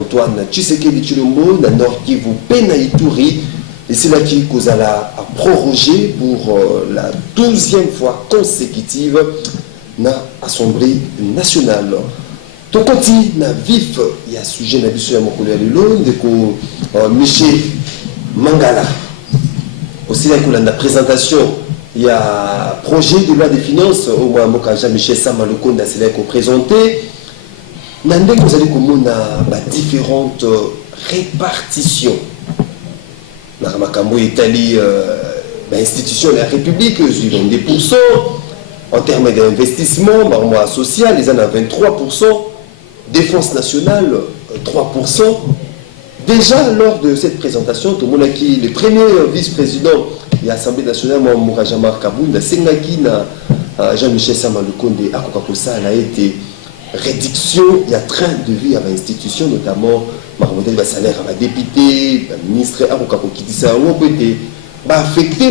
Antoine Tshisekedi Tshilombo, na Nord Kivu, Pena Ituri, et c'est là qui cause à proroger pour la 12e fois consécutive na Assemblée nationale. Tout côté, na vif, il y a sujet na biso ya mokolo ya lelo ndeko Michel Mangala. Aussi là que la présentation, il y a projet de loi des finances au moins Mokaja Michel Samalukonda c'est là qu'on présenté. Nande vous allez comme on a différentes répartitions. Na makambo Italie institution de la République, ils ont des pourcents en termes d'investissement, mois social, ils en ont 23%, défense nationale 3%. Déjà lors de cette présentation, tout le monde a qui le premier vice-président de l'Assemblée nationale, Mourajamar Kabounda, Sengaki na Jean-Michel Samalukonde à Kokakosa, elle a été réduction, il y a train de vie à l'institution, notamment le salaire à la députée, le ministre à Kokakosa, qui dit ça, on peut affecter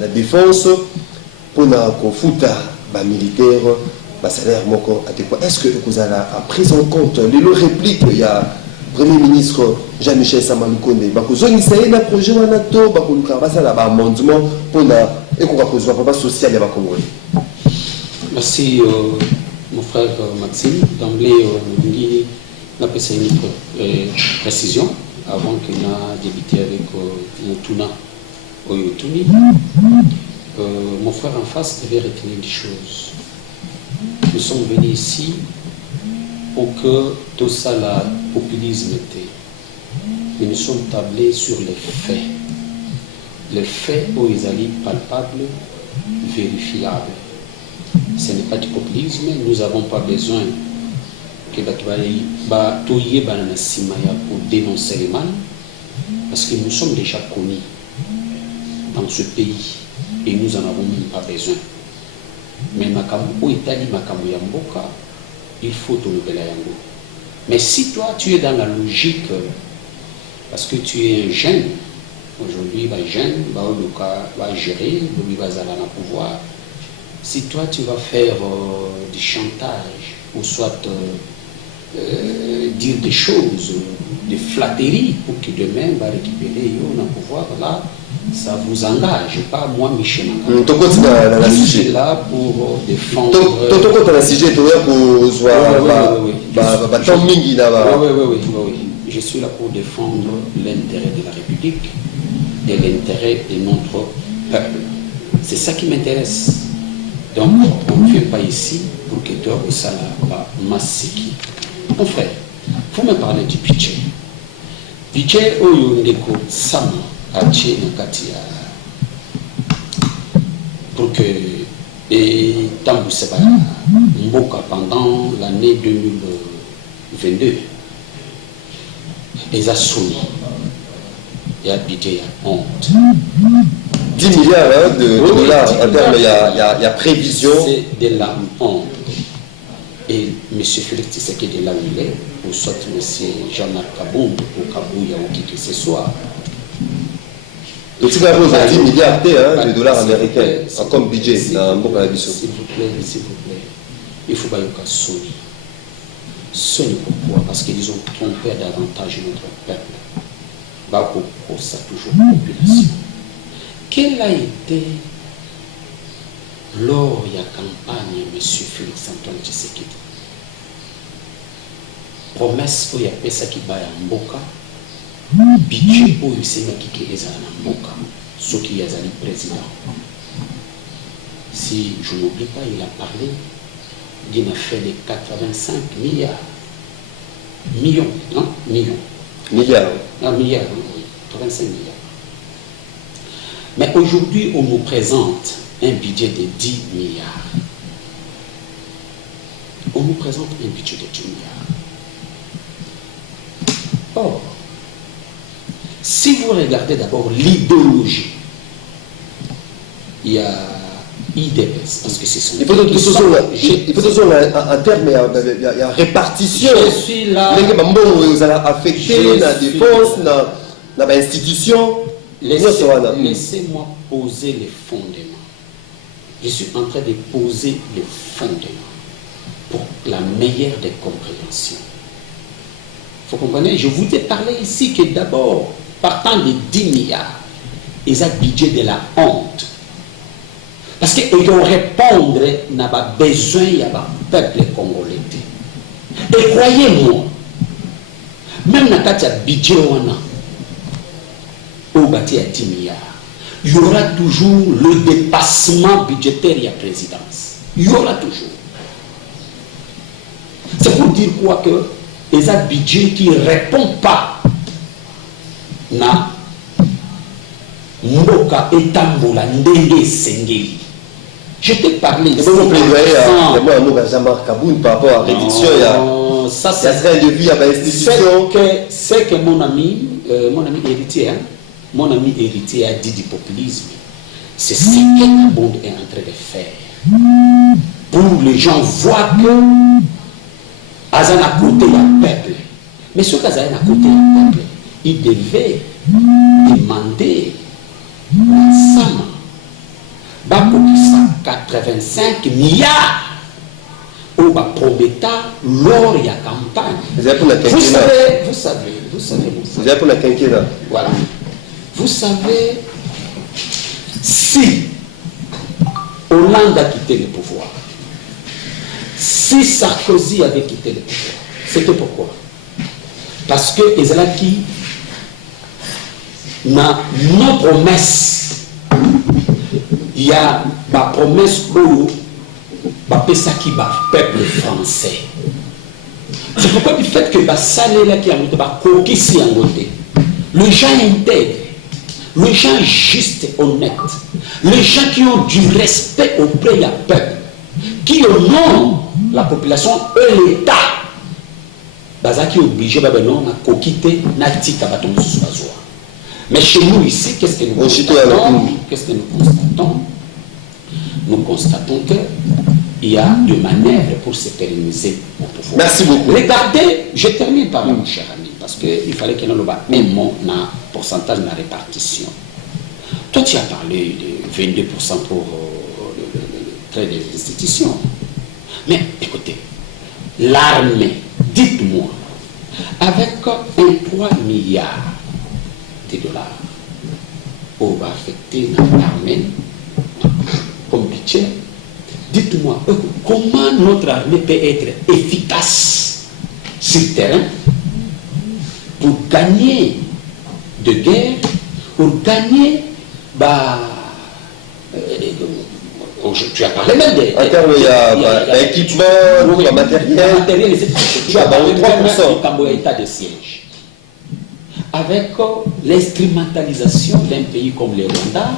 la défense pour la militaire, le salaire adéquat. Est-ce que vous avez pris en compte les répliques? Il y a Premier ministre Jean-Michel Samalukonde, il y a un projet de amendement pour la social et congolais. Merci mon frère Maxime. D'emblée, on a fait une précision avant qu'il a débuté avec Mutuna Oyotuni. Mon frère en face devait retenir des choses. Nous sommes venus ici pour que tout ça, le populisme était. Mais nous sommes tablés sur les faits. Les faits où ils allaient palpables, vérifiables. Ce n'est pas du populisme, nous n'avons pas besoin que Batoye Bananasimaya pour dénoncer les mal, parce que nous sommes déjà connus dans ce pays et nous n'en avons même pas besoin. Mais Makambo Italie, Makambo Yamboka, il faut te lever yango. Mais si toi tu es dans la logique, parce que tu es un jeune, aujourd'hui, jeune, va gérer, va pouvoir. Si toi tu vas faire du chantage ou soit dire des choses, des flatteries pour que demain va récupérer le pouvoir, là, ça vous engage, pas moi Michel Mangala. Je suis là pour défendre. Je suis là pour défendre l'intérêt de la République et l'intérêt de notre peuple. C'est ça qui m'intéresse. Donc, on ne vient pas ici pour que tu aies ça là, Masseki. Mon frère, il faut me parler du budget. Budget, Oyo Ndeko Sama, Ache Nakatia. Pour que, et Tambou Seba, Mboka pendant l'année 2022, les assoumis, il y a budget, il y a honte. 10 milliards de dollars en termes, il y a prévision. C'est de la honte. Et M. Félix Tshisekedi de là où il est, ou soit M. Jean-Marc Kaboum, ou Kabouya, ou qui que ce soit. Donc, c'est à 10 milliards de dollars américains comme budget dans le monde. S'il vous plaît, il faut pas y avoir Sony. Sony pourquoi? Parce qu'ils ont trompé davantage notre peuple. Bako, ça toujours population. Quelle a été lors de la campagne M. Félix Antoine Tshisekedi? Promesse où il y a ça qui va à Mboka, budget où il s'est mis qui est à Mboka, ce qui est le président. Si je n'oublie pas, il a parlé d'une affaire de 85 milliards. Millions, non? Milliards. Non, milliards, oui. 85 milliards. Mais aujourd'hui, on nous présente un budget de 10 milliards. On nous présente un budget de 10 milliards. Or, si vous regardez d'abord l'idéologie, il y a IDPS, parce que c'est son... Il faut toujours un terme, il y a répartition. Je suis là... Vous allez affecter la défense, l'institution. Laissez-moi poser les fondements. Je suis en train de poser les fondements pour la meilleure des compréhensions. Vous comprenez? Je vous ai parlé ici que d'abord, partant de 10 milliards, ils ont un budget de la honte. Parce qu'ils vont répondre à besoin du peuple congolais. Et croyez-moi, même dans le budget, au bâti à 10 milliards, il y aura toujours le dépassement budgétaire de la présidence. Il y aura toujours. C'est pour dire quoi que les budgets qui ne répondent pas na mboka etambola ndenge sengeli. Je t'ai parlé ici. C'est bon, plaidoyer à moi, Jean-Marc Kaboun par rapport à la réduction. Ça, c'est un devis à l'institution. C'est que mon ami héritier, mon ami héritier a dit du populisme. C'est ce que Kaboun est en train de faire. Pour les gens voir que Azan a côté le peuple. Mais ce qu'Azan a côté le peuple, il devait demander l'ensemble. Bako qui sont 85 milliards au Prometa lors de la campagne. Vous avez pour la quinquennat. Vous savez. Vous avez pour la quinquennat. Voilà. Vous savez, si Hollande a quitté le pouvoir, si Sarkozy avait quitté le pouvoir, c'était pourquoi? Parce que Ezalaki n'a non promesse. Il y a ma promesse pour le peuple français. C'est pourquoi du fait que là qui a les gens intègres, les gens justes et honnêtes, les gens qui ont du respect auprès du peuple, qui honorent la population et l'État, qui est obligé de quitter mais chez nous ici, qu'est-ce que nous constatons? Nous constatons qu'il y a des manœuvres pour se pérenniser au pouvoir. Merci beaucoup. Regardez, je termine par là, mon cher ami, parce qu'il fallait qu'il y ait un mot dans le pourcentage de la répartition. Toi, tu as parlé de 22% pour le trait des institutions. Mais écoutez, l'armée, dites-moi, avec 3 milliards de dollars, on va affecter l'armée comme budget. Dites-moi, comment notre armée peut être efficace sur le terrain pour gagner de guerre, pour gagner, tu as parlé même des... En termes d'équipement, de matériel, tu as parlé du état de siège. Avec l'instrumentalisation d'un pays comme le Rwanda,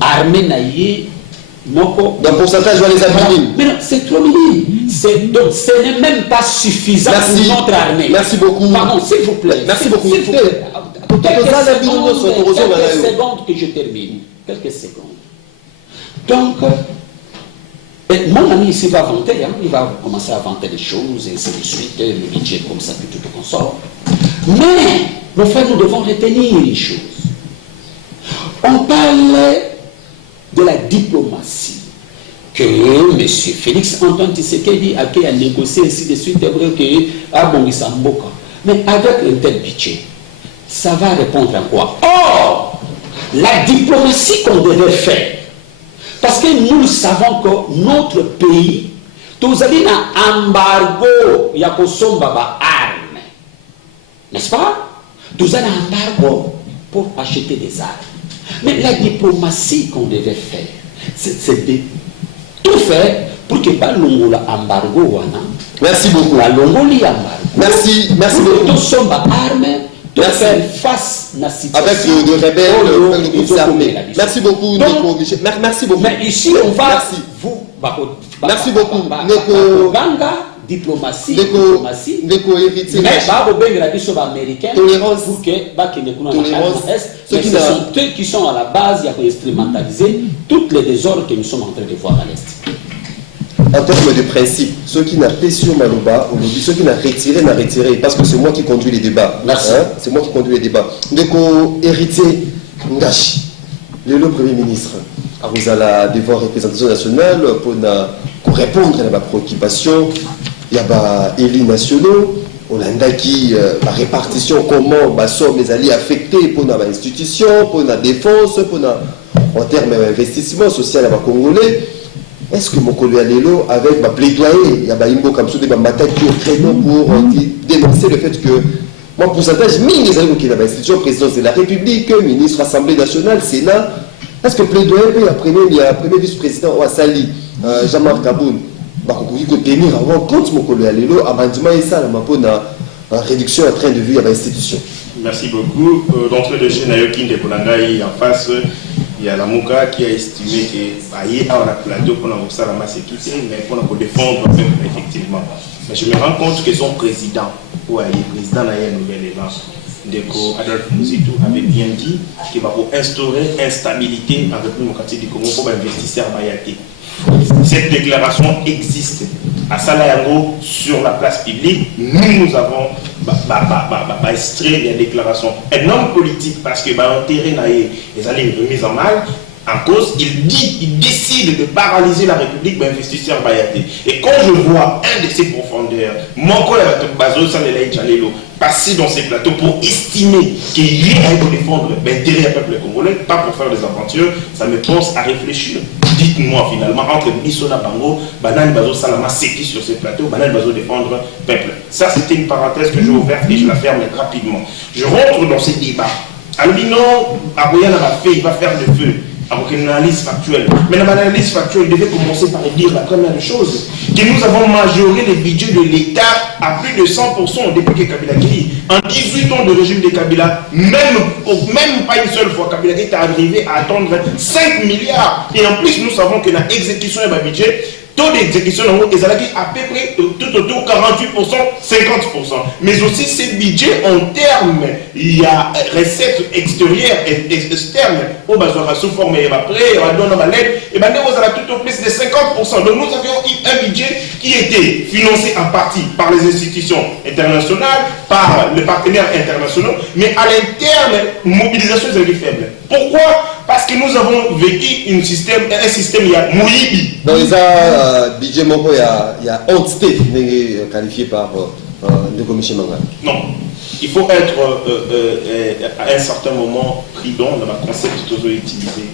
l'armée naïe, dans le pourcentage, je vois les abîmer. Mais non, c'est trop minime. Donc, ce n'est même pas suffisant pour notre armée. Merci beaucoup. Pardon, s'il vous plaît. Merci beaucoup. Quelques secondes que je termine. Quelques secondes. Donc, mon ami ici va vanter, il va commencer à vanter des choses, et ainsi de suite, le budget comme ça, puis tout le consort. Mais, mon frère, nous devons retenir une chose. On parle de la diplomatie que M. Félix Antoine Tshisekedi a négocié, ainsi de suite, c'est vrai que mais avec un tel budget, ça va répondre à quoi? Or, la diplomatie qu'on devait faire, parce que nous savons que notre pays, tous avez un embargo, il y a armes, n'est-ce pas? Tous avez un embargo pour acheter des armes. Mais la diplomatie qu'on devait faire, c'est de tout faire pour que pas l'ongola embargo. Merci beaucoup. La l'ongoli embargo. Merci beaucoup. Nous sommes armés. De faire face à la situation avec le rebelle, le groupe armé. Merci beaucoup, Neko. Merci beaucoup. Mais ici, on va merci beaucoup, Neko. Diplomatie, Neko héritier. Mais tolérance pour que ce sont eux qui sont à la base, il y a instrumentaliser toutes les désordres que nous sommes en train de voir à l'Est. En termes de principe, ceux qui n'ont pas sur Maloba, ceux qui n'ont retiré, parce que c'est moi qui conduis les débats. Merci. C'est moi qui conduis les débats. Donc, héritier Ngashi, le Premier ministre, vous allez devoir représentation nationale pour répondre à ma préoccupation. Il y a des élus nationaux, Olandaki, la répartition, comment somme les alliés affectés pour l'institution, pour la défense, en termes d'investissement social à Congolais. Est-ce que mon collègue Alelo, avec ma plaidoyer, il y a Imbo comme ça, des mataki au créneau pour dénoncer le fait que mon pourcentage mini des alliés qui est dans l'institution, présidence de la République, ministre, Assemblée nationale, Sénat, est-ce que plaidoyer, il y a premier vice-président Ouassali, Jean-Marc Kaboun, il faut tenir en compte mon collègue Alelo, abandonnement et ça, la réduction en train de vue à l'institution. Merci beaucoup. D'entrée de chez Nayokin de Polangaï, en face, il y a la Mouka qui a estimé que il y a un plateau pour la sécurité, mais pour défendre le peuple, effectivement. Mais je me rends compte que son président, le président n'a un nouvel élan. Deko Adolphe Mouzitou avait bien dit qu'il va instaurer instabilité en République démocratique du Congo pour investisseurs Bayaté. Cette déclaration existe à Salayango sur la place publique. Nous avons extrait la déclaration. Un homme politique, parce que l'intérêt les allées remis en mal, en cause, il décide de paralyser la République d'investisseurs Bayaté. Et quand je vois un de ces profondeurs, mon collègue Bazo Sanelay Jalelo, passer dans ces plateaux pour estimer qu'il y a à défendre l'intérêt du peuple congolais, pas pour faire des aventures, ça me pense à réfléchir. Dites-moi finalement, entre Bissona Bango, Banane Bazo Salama Seki sur ces plateaux, Banane Bazo défendre le peuple. Ça, c'était une parenthèse que j'ai ouverte et je la ferme rapidement. Je rentre dans ces débats. Albino, Aboyana il va faire le feu. Avec une analyse factuelle. Mais l'analyse factuelle devait commencer par dire la première chose, que nous avons majoré les budgets de l'État à plus de 100% depuis que Kabila Gueye. En 18 ans de régime de Kabila, même pas une seule fois, Kabila Gueye est arrivé à attendre 5 milliards. Et en plus, nous savons que l'exécution de budget, taux d'exécution est à peu près tout autour 48%, 50%. Mais aussi ces budgets en termes, il y a recettes extérieures et externes, au besoin sous forme après, on donne ma lettre, et bien nous avons tout au plus de 50%. Donc nous avions un budget qui était financé en partie par les institutions internationales, par les partenaires internationaux, mais à l'interne, mobilisation est faible. Pourquoi? Parce que nous avons vécu un système, il y a Mouyibi. Dans les budget Moko, il y a entité qualifiée par Michel Manga. Non. Il faut être à un certain moment prudent dans le concept que vous utilisé.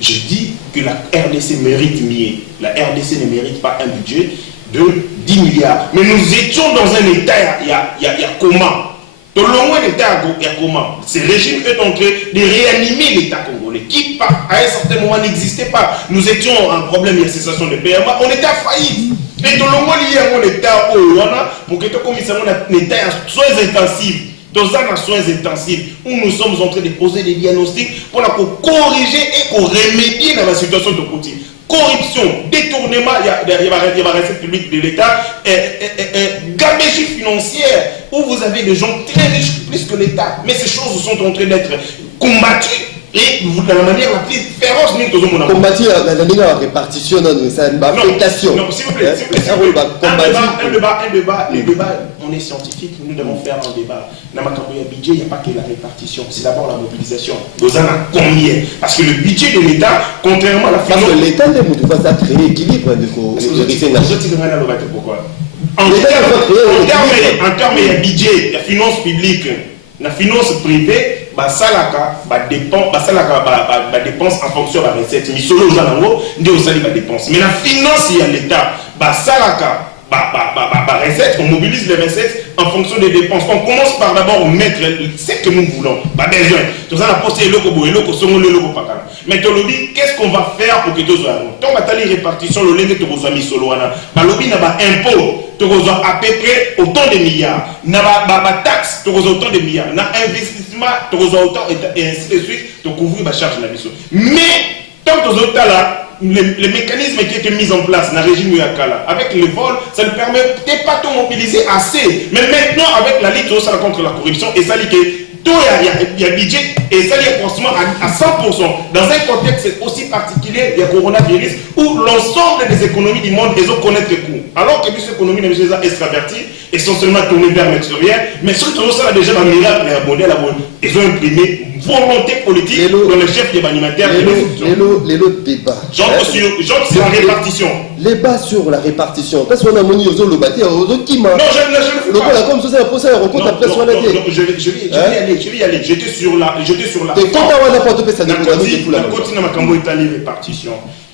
Je dis que la RDC mérite mieux. La RDC ne mérite pas un budget de 10 milliards. Mais nous étions dans un état, il y a comment? Tout le moins l'État il y a comment? Ce régime est en train de réanimer l'État congolais qui, à un certain moment, n'existait pas. Nous étions en problème de cessation de PMA, on était à faillite. Et tout le monde, il y a un État pour que tout comme un État soins intensifs. Dans un soins intensifs où nous sommes en train de poser des diagnostics pour corriger et pour remédier dans la situation de côté. Corruption, détournement, il y a la recette publique de l'État, gabegie financière, où vous avez des gens très riches plus que l'État. Mais ces choses sont en train d'être combattues et de la manière la plus féroce. Combattre la répartition, c'est une affectation. Non, s'il vous plaît, un débat, on est scientifique, nous devons faire un débat. Dans le budget, il n'y a pas que la répartition, c'est d'abord la mobilisation. Nous en avons combien? Parce que le budget de l'État, contrairement à la finance. Parce que l'État va créer l'équilibre de pourquoi? En termes de budget, la finance publique, la finance privée, dépense en fonction de la recette. Mais solo aux gens, dépense. Mais la finance, il y a l'État, recette, on mobilise les recettes en fonction des dépenses. On commence par d'abord mettre ce que nous voulons. Pas besoin. Tout ça, on a posté le logo, mais qu'est-ce qu'on va faire pour que tout soit bon? Tant que tu as répartition, le lenge, tu as mis solo. Le lobby n'a pas impôt, tu as à peu près autant de milliards. N'a pas taxe, tu as autant de milliards. N'a investissement, tu as autant, et ainsi de suite, tu as couvert la charge de la mission. Mais, tant que tu as là, les mécanismes qui étaient mis en place dans le régime Yakala, avec les vols, ça ne permet pas de mobiliser assez. Mais maintenant, avec la Ligue contre la corruption, et ça dit que tout il y a budget, et ça est forcément à 100%. Dans un contexte aussi particulier, il y a coronavirus, où l'ensemble des économies du monde, ils ont connaître les coûts. Alors que l'économie est déjà extravertie, essentiellement tournée vers l'extérieur, mais surtout ça a déjà un miracle, mais abonné à la bonne. Ils ont imprimé volonté politique dans le chef des animateurs. Les débats. Genre sur la répartition. Les bas sur la répartition. Parce qu'on a moni aux le bâti, aux autres qui m'a. Non, je ne le fais pas. Comme ça, c'est un procès, on compte après sur la tête. Je vais y aller. J'étais sur la. Et quand on a n'importe quoi, ça ne peut pas nous continue à répartition.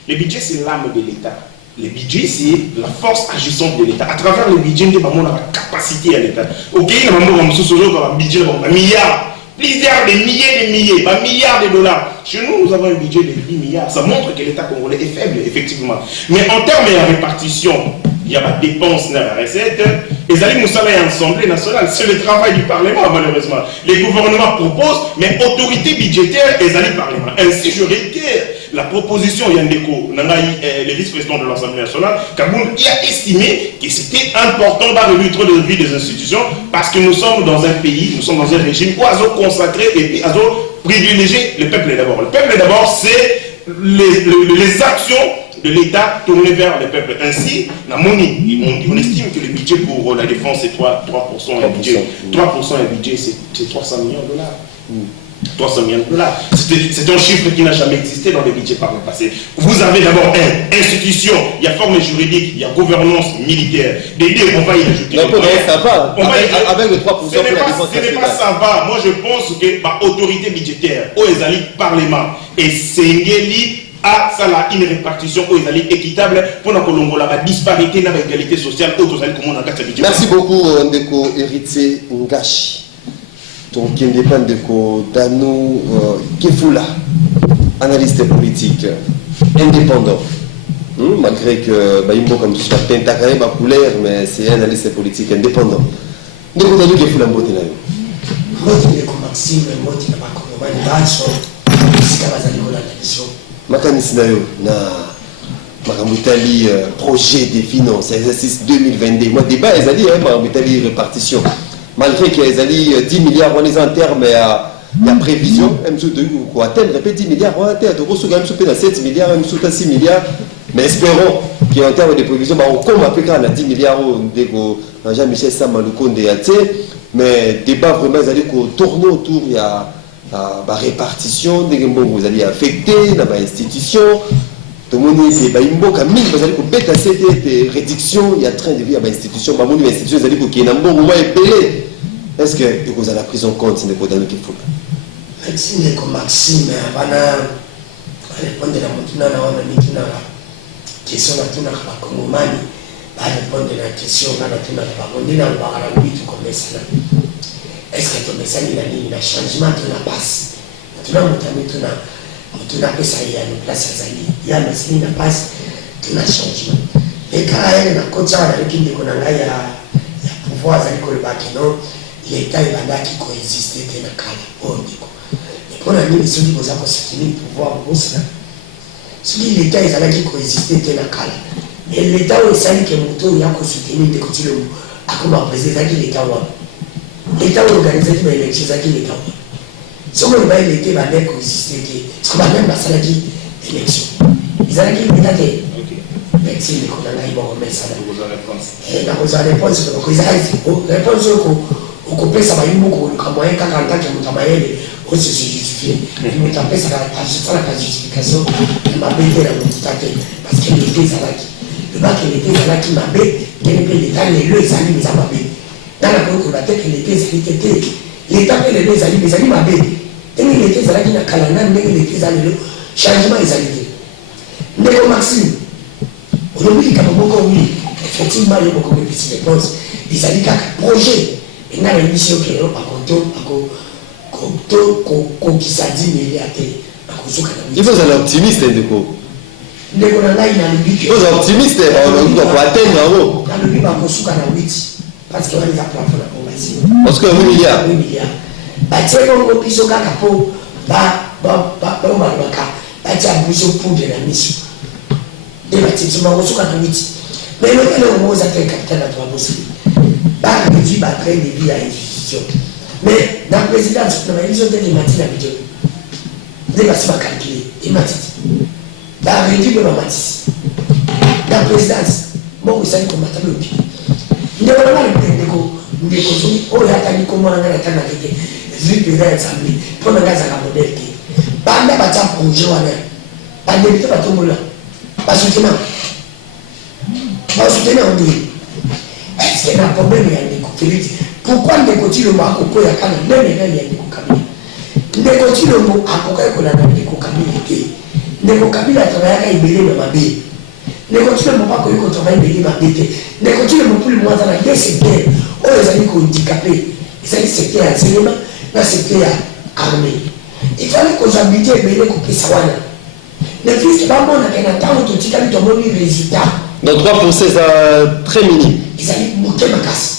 Le budget, c'est l'âme de l'État. Le budget, c'est la force agissante de l'État. À travers le budget, on a la capacité à l'État. Ok, on a un budget, un milliard. Plusieurs des milliers, un milliard de dollars. Chez nous, nous avons un budget de 8 milliards. Ça montre que l'État congolais est faible, effectivement. Mais en termes de répartition, il y a la dépense, la recette. Les alliés Moussala et l'Assemblée nationale, c'est le travail du Parlement, malheureusement. Les gouvernements proposent, mais autorité budgétaire, les alliés Parlement. Ainsi, je réitère la proposition Yandeko, le vice-président de l'Assemblée nationale, Kaboun, qui a estimé que c'était important d'arriver trop de vie des institutions parce que nous sommes dans un pays, nous sommes dans un régime où ils ont consacré et puis ils ont privilégié le peuple d'abord. Le peuple d'abord, c'est les actions de l'État tournées vers le peuple. Ainsi, on estime que le budget pour la défense est 3% un budget. 3% un budget, c'est 300 millions de dollars. 300 millions de dollars. C'est un chiffre qui n'a jamais existé dans les budgets par le passé. Vous avez d'abord institution, il y a forme juridique, il y a gouvernance militaire. Des deux, on va y ajouter. Non, ça va. Avec le 3% pour la défense. Ce n'est pas ça va. Moi, je pense que l'autorité budgétaire, au Parlement et Sengeli, ça a une répartition équitable pour la disparité dans l'égalité sociale. Merci beaucoup, Ndeko Héritier Ngashi. Donc, il dépend de Dano Kefula, analyste politique indépendant. Malgré que Baïmbo, comme tu sais, Pentacaré, couleur, mais c'est un analyste politique indépendant. Donc, Dano Kefula, Mbote Nayo. Mbote Maxime, Mbote Nabakomani, Makanisi Nayo, na Maramutali, projet des finances, exercice 2022. Moi, débat, ils ont dit, Maramutali, répartition. Malgré qu'ils allaient 10 milliards en termes de prévision, ils atteindre 10 milliards en termes de 7 milliards, 6 milliards. Mais espérons qu'en termes de prévision, on compte à 10 milliards de Jean-Michel Samaloukonde. Mais débat vraiment, ils allaient tourner autour de la répartition, vous allez affecter l'institution. Tout le monde est baimbo comme mille, vous allez bêter cette réduction, il y a train de vie à l'institution, ma monnaie institution, vous allez pour qu'il y ait un bon moment épelé. Est-ce que vous avez la prise en compte de quoi dans le qu'il faut? Maxime, Maxime, avant de répondre à la question de la Congomani, répondre à la question de la question est-ce que ton message il a changement de la passe? Tu n'as pas ça, il y a une place à Zali. Il y a une passe, tu n'as changement. Et quand il y a un coach avec qui il y a pouvoir, l'État qui coexiste dans le cadre. Et pour la mission qui vous a constitué le pouvoir, ce qui l'État qui coexiste dans le cadre. Et l'État où il s'agit que Mouto a constitué de continuer à comment président l'État. L'État organisé les élections qui l'État. Si on va l'été, va bien coexister. Ce qu'on va même passer à l'élection. Ils allaient dire l'État de. Mais si les condamnés vont remettre ça dans la réponse. Et dans la réponse, réponse au coupé, ça va y beaucoup. Comme moyen 40 ans que nous avons aussi se justifier. Nous avons fait ça la justification. Il m'a bêté la montée. Parce que l'été, ça va qui. Le bac et l'été, ça va qui m'a bêté. L'État, les deux, ça lui, ça m'a bêté. Dans la banque, on a dit que l'été, ça était. L'État, les deux, ça lui, m'a bêté. Et l'été, ça va qui n'a qu'à la nane, l'été, ça lui, changement, ils allaient. Mais Maxime, aujourd'hui, quand on oui, effectivement, il y a beaucoup de petites réponses. Ils allaient qu'à projet. Et dans l'émission qui est là, par contre, qui s'est dit, mais il y a des. Il faut être optimiste, Ndeko. Ndeko, il a le but. Il faut être optimiste, on doit atteindre en haut. Dans le but, il va construire 8. Parce qu'il y a des plafons à combattre. Parce que 8 milliards. 8 milliards. Bâtir un piso cacapo, bâtir un bouchon pour de la mission. Des bâtiments, on se cache 8. Mais le cas où vous avez un capital à 3 possible. Par le vie, train de vie à l'institution. Mais dans la présidence, dans la vision de l'Ématie, la vidéo, les bâtiments calculés, Ématie. Dans la réduction de la Matisse. Dans la présidence, mbongo ezali komata lobi ndeko na ndeko soki oyo atali komona ngai natanga tete vie peda ya nzambe mpo na ngai azalaka modele te banda batia projet wana badebite batombola basutena ondiri est-ce na problème ya ndeko Félix pourquoi ndeko Tshilombo akokoya kana ndenge ya ndeko Kabila ndeko Tshilombo akokoya kolanda ndeko Kabila te ndeko Kabila atravaillaka ebele na mabe ndeko Tshilombo bakoki kotravaille ebele mabe te ndeko Tshilombo mpuli mwaza na deux secteurs oyo ezali kohandicapé ezali secteur ya enseignement na secteur ya armée ifali kozambite ebele kopesa wana ne puisque bamonaka na ntango totikali tomoni résultat. Donc 3% c'est très minime. Ezali moke makasi.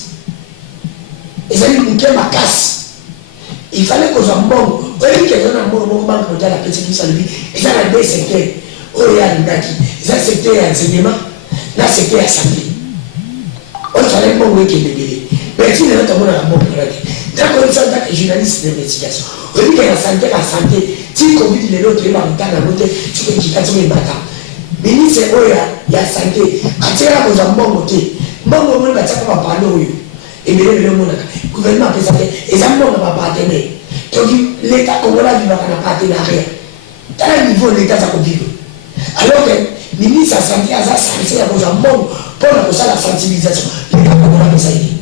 Ezali moke makasi. Il fallait que mbongo oyebi ke na mbongo moko banque mondiale apesi biso alobi eza na deux secteurs oyo ya lingaki eza secteur ya enseignement na secteur ya santé oyo fallait mbongo ekendebele mais ti lelo tomonaka mbongo kolaki ntango oyo ntaka journaliste d'investigation oyebi ke na santé ti covid lelo toyeba kotanga yango te soki ekika soki ebata ministre oyo ya santé atikala kozwa mbongo te mbongo omoni batiaka bapano oyo ebelebele omonaka gouvernement apesa te eza mbongo bapartenaire toki l'état congolais avivaka na partenariat tala niveau l'état aza kovivre alors que ministre ya santé aza sanse ya kozwa mbongo mpona kosala sensibilisation l'état congolais apesa ye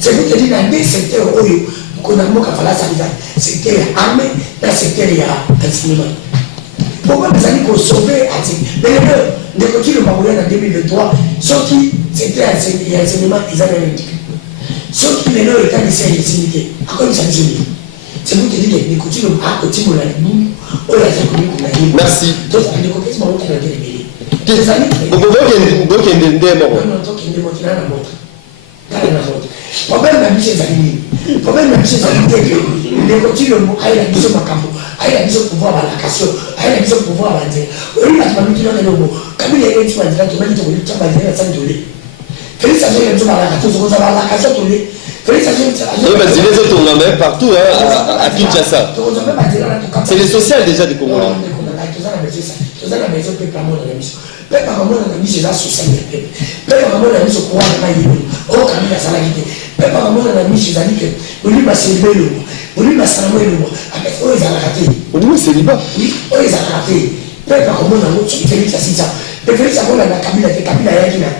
c'est pour te dire na deux secteurs oyo mokona mboka fala asalisa secteur ya armée na secteur ya enseignement pourquoi nazali kosauve ati mais lelo ndeko Tshilombo akoya na 2023 soki secteur ya enseignement eza na handicap soki lelo état de service limité akomisa biso nini c'est pour te dire que ndeko Tshilombo akotimola libumu oyo aza komikuna ye merci tozala ndeko pesi mawuta na telebele bokende nde moko tokende moto nana na moto nana na moto problème na biso ezali nini problème na biso ezali te ndeko Tshilombo ayela biso makambo ayela biso pouvoir balakasio ayela biso pouvoir banzela oyebi bato bamitilaka lobo Kabila yeti banzela tobali tokolita banzela na sani tole Félix azoli biso balaka tozokoza balakasio tole Félix azoli banzela ezotonga mais partout à Kinshasa c'est le social déjà du Congolais toza na maison peuple amona na biso peuple akamona na biso eza social ya peuple akamona na biso kowa na mayebeli oyo Kabila asalaki te peuple akamona na biso ezali ke boli baseliba elongo boli basalamo elongo oyo ezalaka te olimi seliba oyo ezalaka te peuple akamona yango soki Félix asisa pe Félix akola na Kabila te Kabila ayaki na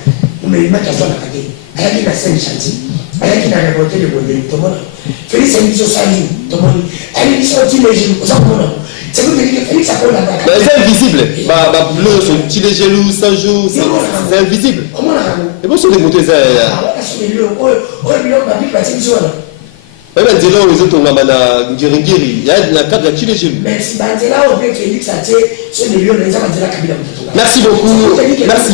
momelimaki azwanaka te ayaki na saint chantier ayaki na révolté de bondeli tomona Félix ayi biso sali tomoni ayi biso otileje oza komona c'est pour te dire que Félix akola na Kabila c'est invisible bableu son petit léger loup 100 jours c'est invisible et bon sur les motos ça oyo biloko babible batie biso wana oyo nzela oyo ezotongama na ngiringiri ya na cadre ya chile jelu merci banzela oyo mpe Félix atie so miliyoni eza banzela Kabila mototonga merci beaucoup merci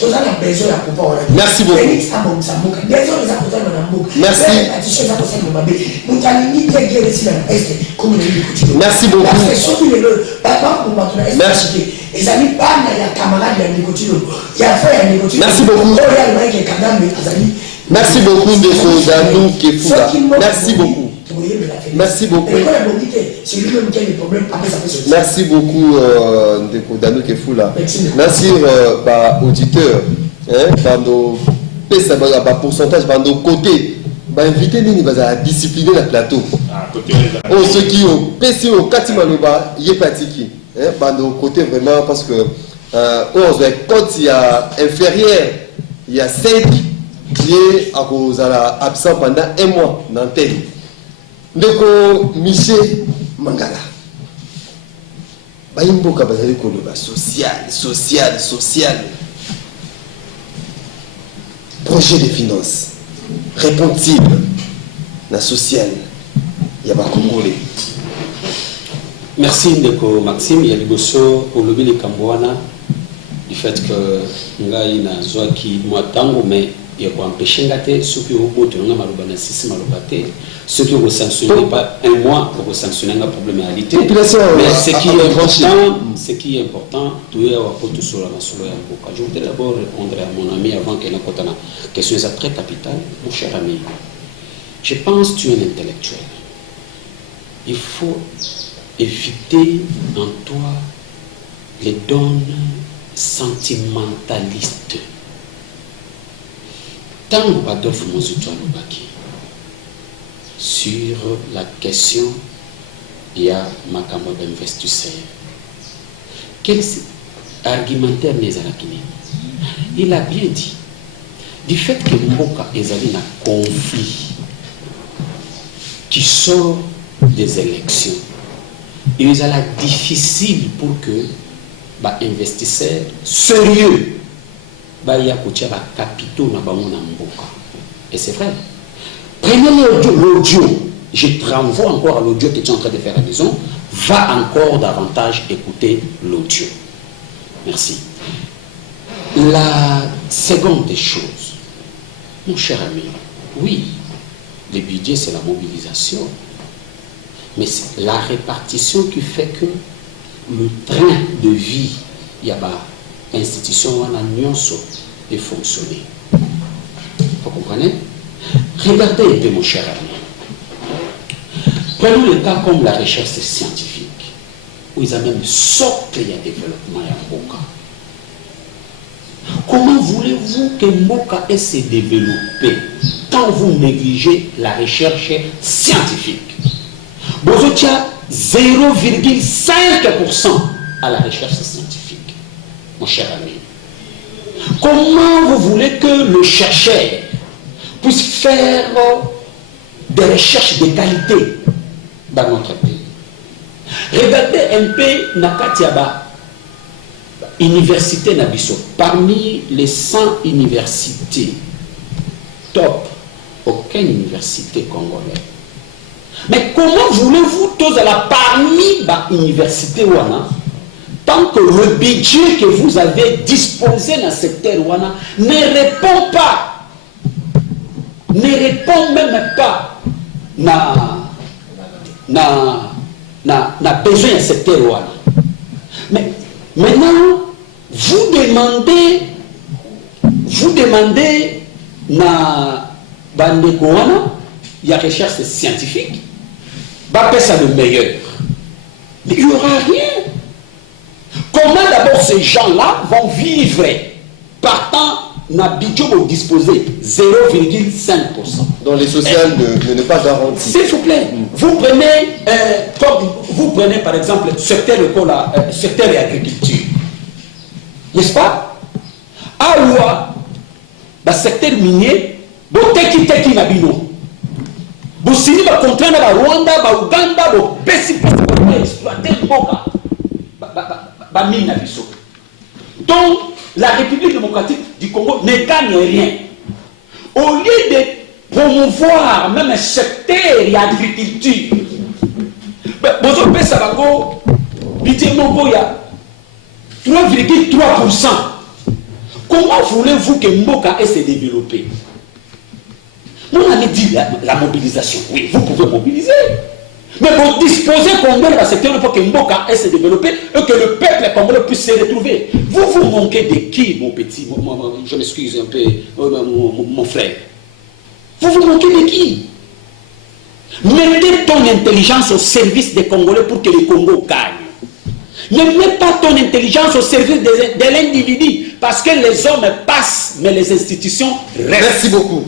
toza na besoin ya pouvoir wana merci beaucoup Félix abongisa mboka besoin eza kozala na mboka merci atiso eza kosalema mabe moto alingi te gere esila na este comme nayebi kotilo merci beaucoup parce que soki lelo bato na este ezali bana ya camarade ya ndeko Tshilombo ya frère ya ndeko Tshilombo merci beaucoup oyo alimaki Kagame azali merci beaucoup ndeko Danou Kefula merci beaucoup merci beaucoup merci beaucoup ndeko Danou Kefula merci auditeur bando pesa ba pourcentage bando côté ba invité nini baza discipliner la plateau oh ceux qui ont pesi au katimaloba yepatiki bando côté vraiment parce que quand il y a inférieur il y a 5 qui est à cause à la absent pendant 1 mois dans tel ndeko Michel Mangala bayimboka bazali koloba social projet de finances répond-il na social ya ba Congolais. Merci ndeko Maxime ya liboso olobi le Kambwana du fait que ngai na zwaki mwatango mais il faut empêcher ngate ceux qui ont voté on a maloba na sisi maloba te ceux qui ont sanctionné pas 1 mois pour sanctionner la problématique mais ce qui est important tout est à porter sur la masolo ya mboka. Je voudrais d'abord répondre à mon ami avant qu'elle ne kotana question est très capitale. Mon cher ami, je pense que tu es un intellectuel, il faut éviter en toi les donnes sentimentalistes. Tant Adolphe Monzito Alobaki sur la question il y a Makambo d'investisseur. Quel argumentaire Nezalakine? Il a bien dit du fait que Mboka est allé dans un conflit qui sort des élections, il est difficile pour que les investisseurs sérieux il y a capitaux dans Mboka. Et c'est vrai. Prenez l'audio. Je te renvoie encore à l'audio que tu es en train de faire à la maison. Va encore davantage écouter l'audio. Merci. La seconde des choses, mon cher ami, oui, le budget c'est la mobilisation, mais c'est la répartition qui fait que le train de vie, il y a une institution en nyonso de fonctionner. Vous comprenez? Regardez un peu, mon cher ami. Prenons le cas comme la recherche scientifique, où ils ont même sorti de développement à Mboka. Comment voulez-vous que Mboka ait se développer quand vous négligez la recherche scientifique? Vous êtes à 0,5% à la recherche scientifique, mon cher ami. Comment vous voulez que le chercheur puisse faire des recherches de qualité dans notre pays? Regardez un peu Nakatiaba, université Nabiso. Parmi les 100 universités top, aucune université congolaise. Mais comment voulez-vous tous la parmi les universités Wana, tant que le budget que vous avez disposé dans le secteur Wana ne répond même pas na besoin du secteur Wana. Mais maintenant, vous demandez na bandeko Wana, il y a recherche scientifique, ça le meilleur. Mais il n'y aura rien. Comment d'abord ces gens-là vont vivre partant n'a budget pour disposer 0,5%. Dans les sociales ne pas garantir. S'il vous plaît, vous prenez par exemple le secteur secteur et agriculture. N'est-ce pas? Awa, le secteur minier, teki na bino. Vous signez le contrat na Rwanda, Ouganda, vous exploiter Mboka. Mine na biso. Donc, la République démocratique du Congo ne gagne rien. Au lieu de promouvoir même un secteur et l'agriculture, vous avez ça budget Mongo, il y a 3,3%. Comment voulez-vous que Mboka ait se développer? On avait dit la mobilisation. Oui, vous pouvez mobiliser. Mais pour disposer combien dans le secteur pour que Mboka ait se développer et que le peuple congolais puisse se retrouver. Vous manquez de qui, mon petit, je m'excuse un peu, mon frère. Vous manquez de qui? Mettez ton intelligence au service des Congolais pour que le Congo gagne. Ne mets pas ton intelligence au service de l'individu parce que les hommes passent, mais les institutions restent. Merci beaucoup.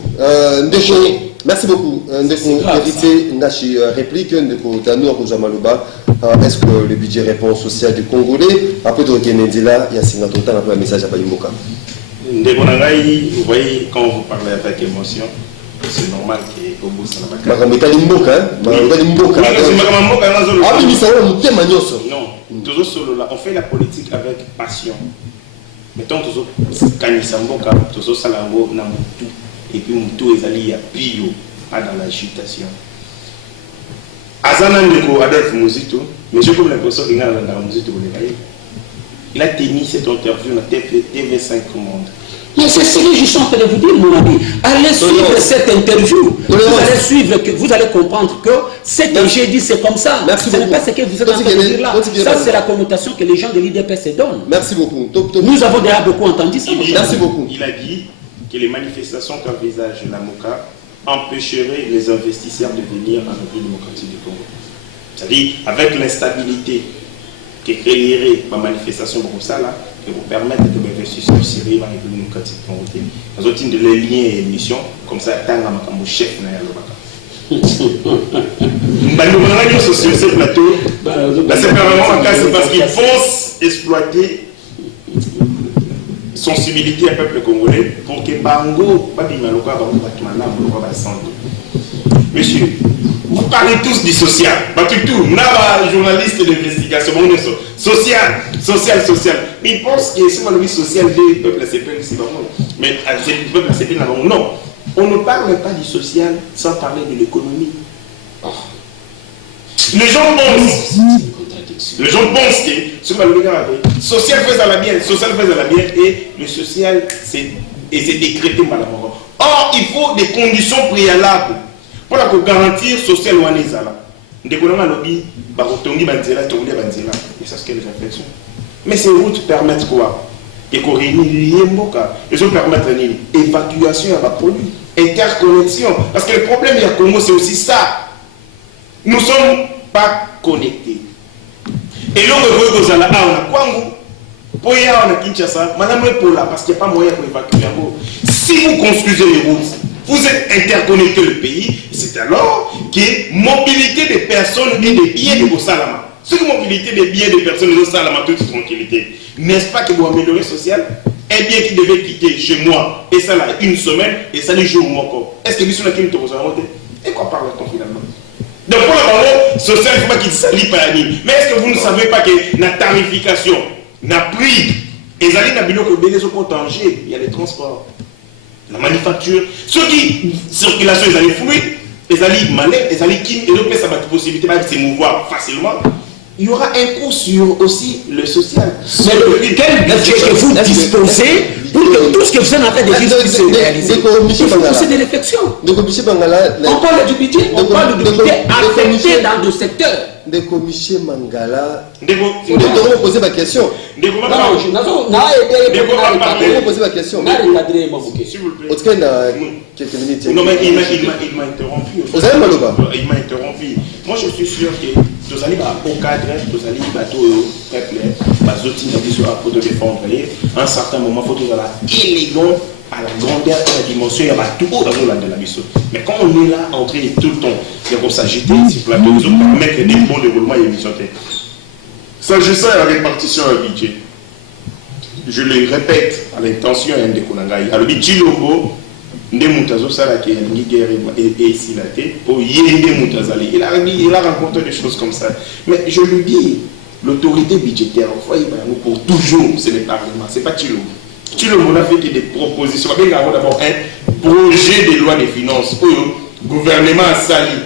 Merci beaucoup. Héritier Nachi, réplique de Tanour Roujamalouba. Est-ce que le budget répond social du Congolais? Après de Kenendila, il y a Sinatotan après un message à Bayimboka. Vous voyez, quand vous parlez avec émotion, c'est normal que Obo Salabaka. Non, toujours solo là, on fait la politique avec passion. Mettons toujours Kanisamboka, toujours Salambo, Namutu, et puis Moutou et Zali, Pio, pas dans l'agitation. Azana Ndeko Adolphe Monzito, mais je peux l'impression qu'il y a dans Monzito, il a tenu cette interview dans TV5 Monde. Mais c'est ce que je suis en train de vous dire, mon ami. Allez suivre cette interview. Vous allez comprendre que ce que j'ai dit, c'est comme ça. Ce n'est pas ce que vous êtes en train de dire là. Ça, c'est la connotation que les gens de l'IDP se donnent. Merci beaucoup. Nous avons déjà beaucoup entendu ça. Merci beaucoup. Il a dit que les manifestations qu'envisage la MOCA empêcheraient les investisseurs de venir en République démocratique du Congo. C'est-à-dire, avec l'instabilité qui créerait ma manifestation comme ça, là, qui vous permettent de l'investissement sérieux dans les communautés. Nous avons des liens et émissions, comme ça, tant que chef n'a pas sur ce plateau, c'est parce qu'ils pensent exploiter sensibilité à peuple congolais pour que Bango, Monsieur, vous parlez tous du social, pas du tout. Nous avons journaliste d'investigation, social. Mais ils pensent que c'est le social des peuples CPL, mais c'est le peuple CPL, non. On ne parle pas du social sans parler de l'économie. Les gens pensent que ce que le social fait à la bien, et le social c'est décrété malamment. Or, il faut des conditions préalables pour la garantir social ou anezala. Ndekona lobby, barotongi banzela, tongi banzela. Et ça c'est quelle réflexion. Mais ces routes permettent quoi? Et qu'on réunit les mboka. Ils ont permettre une évacuation à la produit, interconnexion. Parce que le problème du Congo c'est aussi ça. Nous ne sommes pas connectés. Et là, on veut que on a Kwangu, pour y aller à Kinshasa, madame le Pola, parce qu'il n'y a pas moyen pour évacuer. Si vous construisez les routes, vous êtes interconnecté le pays, c'est alors que mobilité des personnes et des biens de vos salama. Cette mobilité des biens des personnes et de vos salama, toute tranquillité. N'est-ce pas que vous améliorez le social? Un bien qui devait quitter chez moi, et ça là, une semaine, et ça les jours encore. Est-ce que vous avez une chose à monter? Et quoi parle-t-on finalement? Donc pour le moment, social, il ne faut pas qu'il s'allie par la ligne. Mais est-ce que vous ne savez pas que la tarification, la prix, les alliés n'abîment que des autres danger, il y a les transports, la manufacture, ceux qui circulation, les alliés fluides, les alliés malins, les alliés qui, et l'autre, ça va être possibilité de se mouvoir facilement. Il y aura un coût sur aussi le social. Mais quel budget que vous disposez pour que tout ce que vous êtes en train de dire puisse se réaliser? Il faut pousser des réflexions. On parle du budget, on parle du budget affecté dans le secteur. Ndeko Michel Mangala, on poser ma question. Non, On poser ma question. S'il vous plaît. En tout cas, il y a quelques minutes. Non, mais il m'a interrompu. Vous avez mal au bas? Il m'a interrompu. Moi, je suis sûr que vous allez au cadre, vous allez bateau, peuple, les autres pour te défendre. À un certain moment, il faut que vous élégant à la grandeur, à la dimension, il y a tout dans le de la mission. Mais quand on est là, en train de tout le temps, c'est pour s'agiter sur le plateau, pour permettre des bons déroulements et émissions. S'agissant de la répartition à budget, je le répète à l'intention de Konangai, à l'objet Chilombo, Ndemutazo Salake, Nigeri et Silate, pour Yende Mutazali. Il a rencontré des choses comme ça. Mais je le dis, l'autorité budgétaire, pour toujours, c'est le Parlement, c'est pas Chilombo. Chilombo a fait des propositions. D'abord, un projet de loi de finances pour le gouvernement a sali.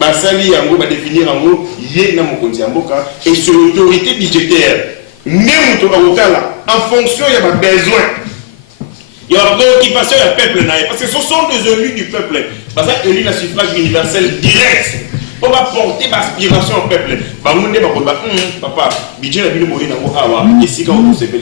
Basali yango va définir en gros yena mokonzi mboka et sur l'autorité budgétaire nemuto akotala en fonction il y a besoin il y a préoccupation il y a peuple naïf parce que ce sont des élus du peuple parce que élus la suffrage universel direct on va porter l'aspiration au peuple bamunde bakoba papa budget la bino moyen nango awa ici quand vous savez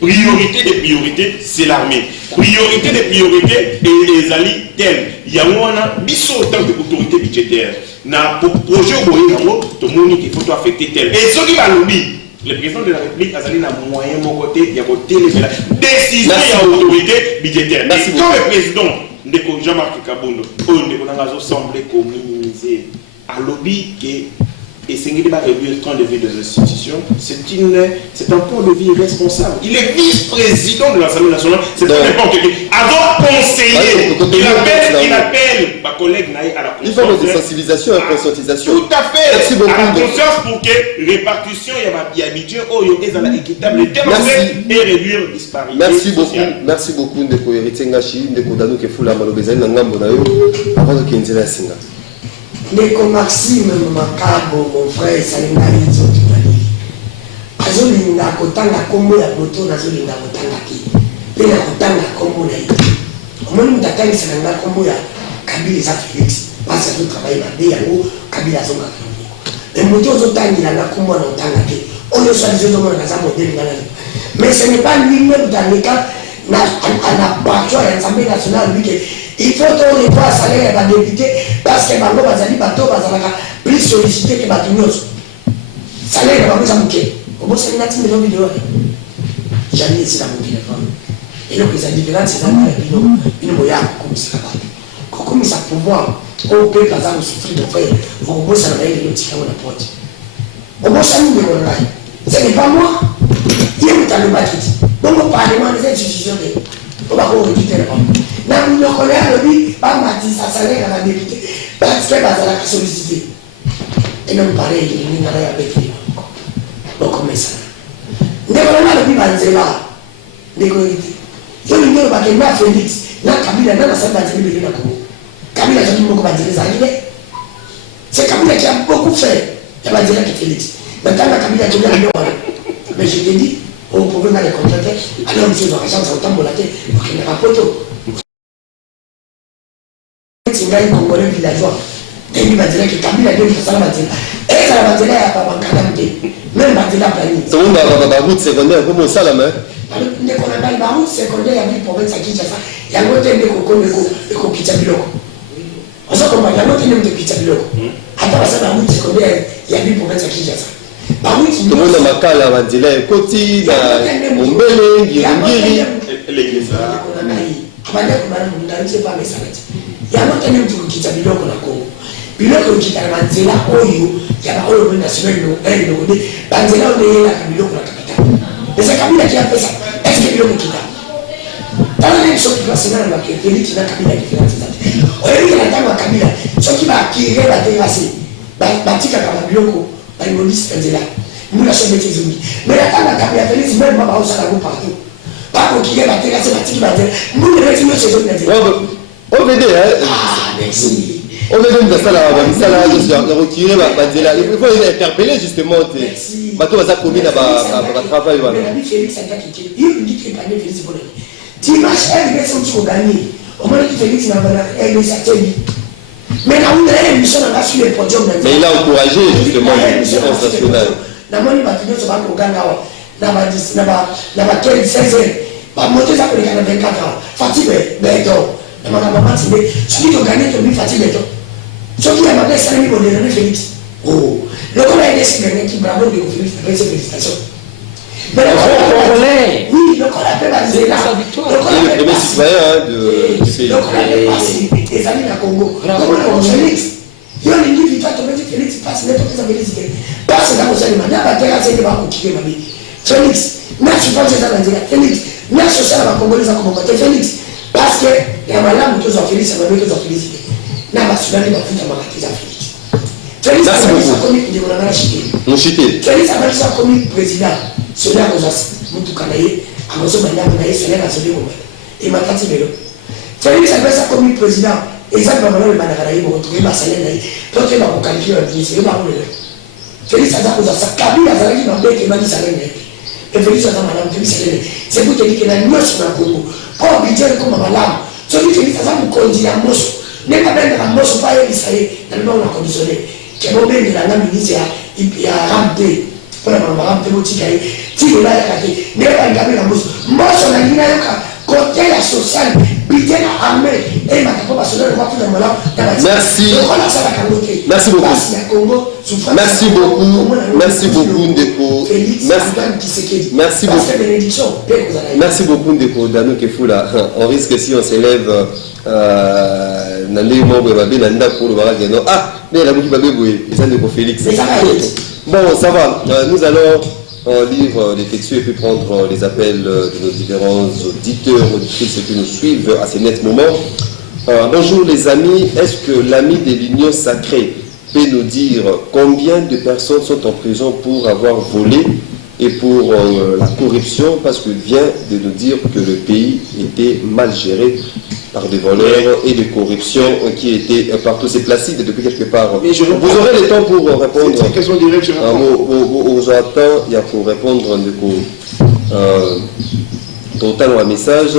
priorité des priorités c'est l'armée priorité des priorités et les alliés tels il y a un biso autant de autorité budgétaire na projet au moyen nango tout le monde qu'il faut affecter tel et ceux qui va lobby le président de la République a sali na moyen mon côté il y a côté les décision il y a autorité budgétaire mais quand le président ndeko Jean-Marc Kabondo ndeko nangazo semblait communiser à lobby qui et c'est qu'il va réduire le temps de vie des institutions, c'est un point de vie responsable. Il est vice-président de l'Assemblée nationale, c'est pas n'importe qui. Avant conseiller, il appelle ma collègue Naï à la conscience. Il faut des sensibilisations et la conscientisation. Tout à fait. Merci beaucoup. À la conscience pour que répartition, il y a budget, il y a équitable, et réduire la disparité. Merci beaucoup. Merci beaucoup Ndeko Héritier Ngachi, Ndeko Danou Kefula Malobezali na ngambo na yo avant de Kenzela Singa. Ndeko Maxime Makabo, mon frère, Salingali Zotunali. Azolinga kotanga kombo ya moto nazolinga kotanga ki. Pe na kotanga kombo na ite. Omoni mutatangi sananga kombo ya Kabila za Felix. Parce que travail ba de yango Kabila zonga kombo. Et moto zotangira na kombo na otanga ki. On est choisi de mon za modèle ngala. Mais ce n'est pas lui-même dans le cas na patron ya Assemblée nationale lui il faut qu'on revoie le salaire des députés parce que Bango Bazali Bato Bazalaka plus sollicité que Batunios. Salaire de Bango Zamouké. Comment ça n'a-t-il pas vidéo? jamais ici dans mon téléphone. Et donc, les différents, c'est ça, une moya, comme ça, comme ça, pouvoir, au pays, par exemple, souffrir de faire, au bout, ça va être le petit la porte. Au bout, ça nous décolle. Ce n'est pas moi. Il y a un bâti. Donc, au Parlement des institutions, on va recruter le monde. Dans le colère, lui, pas Mathis, ça s'allait à la députée, parce qu'elle va solliciter. Et même pareil, il n'y a rien avec lui. Donc, comme ça. Nous avons le Banzela, négocié. Je ne sais pas que ma Félix, la Kabila, dans la salle d'Anzeli de la Congo. Kabila, j'ai dit beaucoup Banzela, c'est Kabila qui a beaucoup fait. Il y a Banzela qui est Félix. Maintenant, la Kabila qui est là, mais je t'ai dit, on pouvait pas les contracter. Alors, monsieur, dans la chance, on tombe la tête, pour qu'il n'y ait pas photo. C'est un Congolais villageois. Et il m'a dit que Kabila a dit que ça va dire. Et ça va dire, il n'y a pas de calamité. Même Banzela planning. C'est une route secondaire, comme ça, la main. Nous avons la route secondaire, il y a une province à Kinshasa. Il y a un autre qui est Kitsabiloko. On sait comment il y a un autre qui est Kitsabiloko. Après ça, la route secondaire, il y a une province à Kinshasa. Tout le monde a marqué la Banzela, Koti, Mombele, Ngiri. L'église. Il y a un autre qui est Kitsabiloko na Congo. Biloko qui est à Banzela, il y a un autre national, Banzela, on est là, Biloko na capitale. Mais c'est Kabila qui a fait ça. Est-ce que Biloko quitte? Dans la même chose qui va se faire avec Félix, il y a Kabila qui fait ça. On a dit qu'il y a Kabila. Ce qui va acquérir la terrasse, Batika Biloko, dans le Maurice Banzela. Nous la sommes des ennemis. Mais la table à Kabila Félix, même pas au Salamo partout. Pas pour qu'il y ait la terrasse, Batika Banzela. Nous ne retenons ces autres Banzela. On veut dire, ah, merci. On veut dire que ça, retirer Banzela. Il faut les interpeller justement. Bateau va commis à travail. Félix a dit il dit qu'il parlait Félix pour lui. Dimanche, elle est sortie au gagner. Au moins, Félix n'a pas elle est sortie. Mais là, on a une mission dans la suite des podiums. Mais il a encouragé justement la défense nationale. La monnaie va tenir sur le Ghana. N'a pas 16 ans. Va monter ça pour les 24 ans. Fatigué, béton. La maman, celui qui a gagné, qui a mis fatigué, béton. Celui qui a marqué ça, il a donné Félix. Oh, le Congolais est gagné qui bravo de Félix, félicitations. Mais le Congolais, oui, le Congolais peut passer là. Le premier citoyen de pays. Le Congolais passe des amis à Congo. Comme Félix, il y a une victoire, Félix passe, n'importe quelle félicité. Passe dans le Salima, n'a pas terrassé de ma couture, ma vie. Félix, merci pas de ça, Félix, merci ça, ma Congolais, ça commence. Félix, parce que la malade, tous en Félix, ça va tous en félicité. N'a pas su, n'a pas foutu à ma Félix. Félix a été comme président. Celui à Moutoukanaye, à Mosomanaye, celui à Zolé Mouman. Et ma tante Vélo. Félix a fait ça comme président. Et ça, le Managaraï, mon retrouvé, ma salaire, donc il va vous qualifier un ministre, il va vous le dire. Félix a fait ça, Kabila a fait ça, il m'a dit ça. Et Félix a fait ça, Félix a fait ça. C'est pour te dire qu'il y a une nuance sur le Congo. Pas obligé de comme un malade. Celui qui Félix a fait ça, conduit à Mosso. N'est pas même dans la Mosso, pas elle, ça y est, dans le monde, on a conditionné. Qui est bon, bien, il a ministre, il a rampé. Pour la maman, tu as dit, tu as dit, tu as dit, moi, je suis dit, côté la sociale, bidé la armée, et ma papa va se donner le roi tout le monde. Merci. Merci beaucoup. Merci beaucoup. Merci beaucoup, Ndeko. Merci beaucoup. Merci beaucoup, Ndeko. Dano Kefoula. On risque si on s'élève. Nandé membre babé nanda pour le barrage non ah mais la bougie babé boué et ça de Félix bon ça va nous allons lire les textos et puis prendre les appels de nos différents auditeurs auditrices qui nous suivent à ces nets moments. Bonjour les amis, est-ce que l'ami de l'Union sacrée peut nous dire combien de personnes sont en prison pour avoir volé et pour la corruption, parce qu'il vient de nous dire que le pays était mal géré par des voleurs et de corruption qui étaient partout. C'est Placide depuis quelque part. Mais vous aurez le temps pour répondre. C'est une question directe. Aux attentes, il y a pour répondre total un message.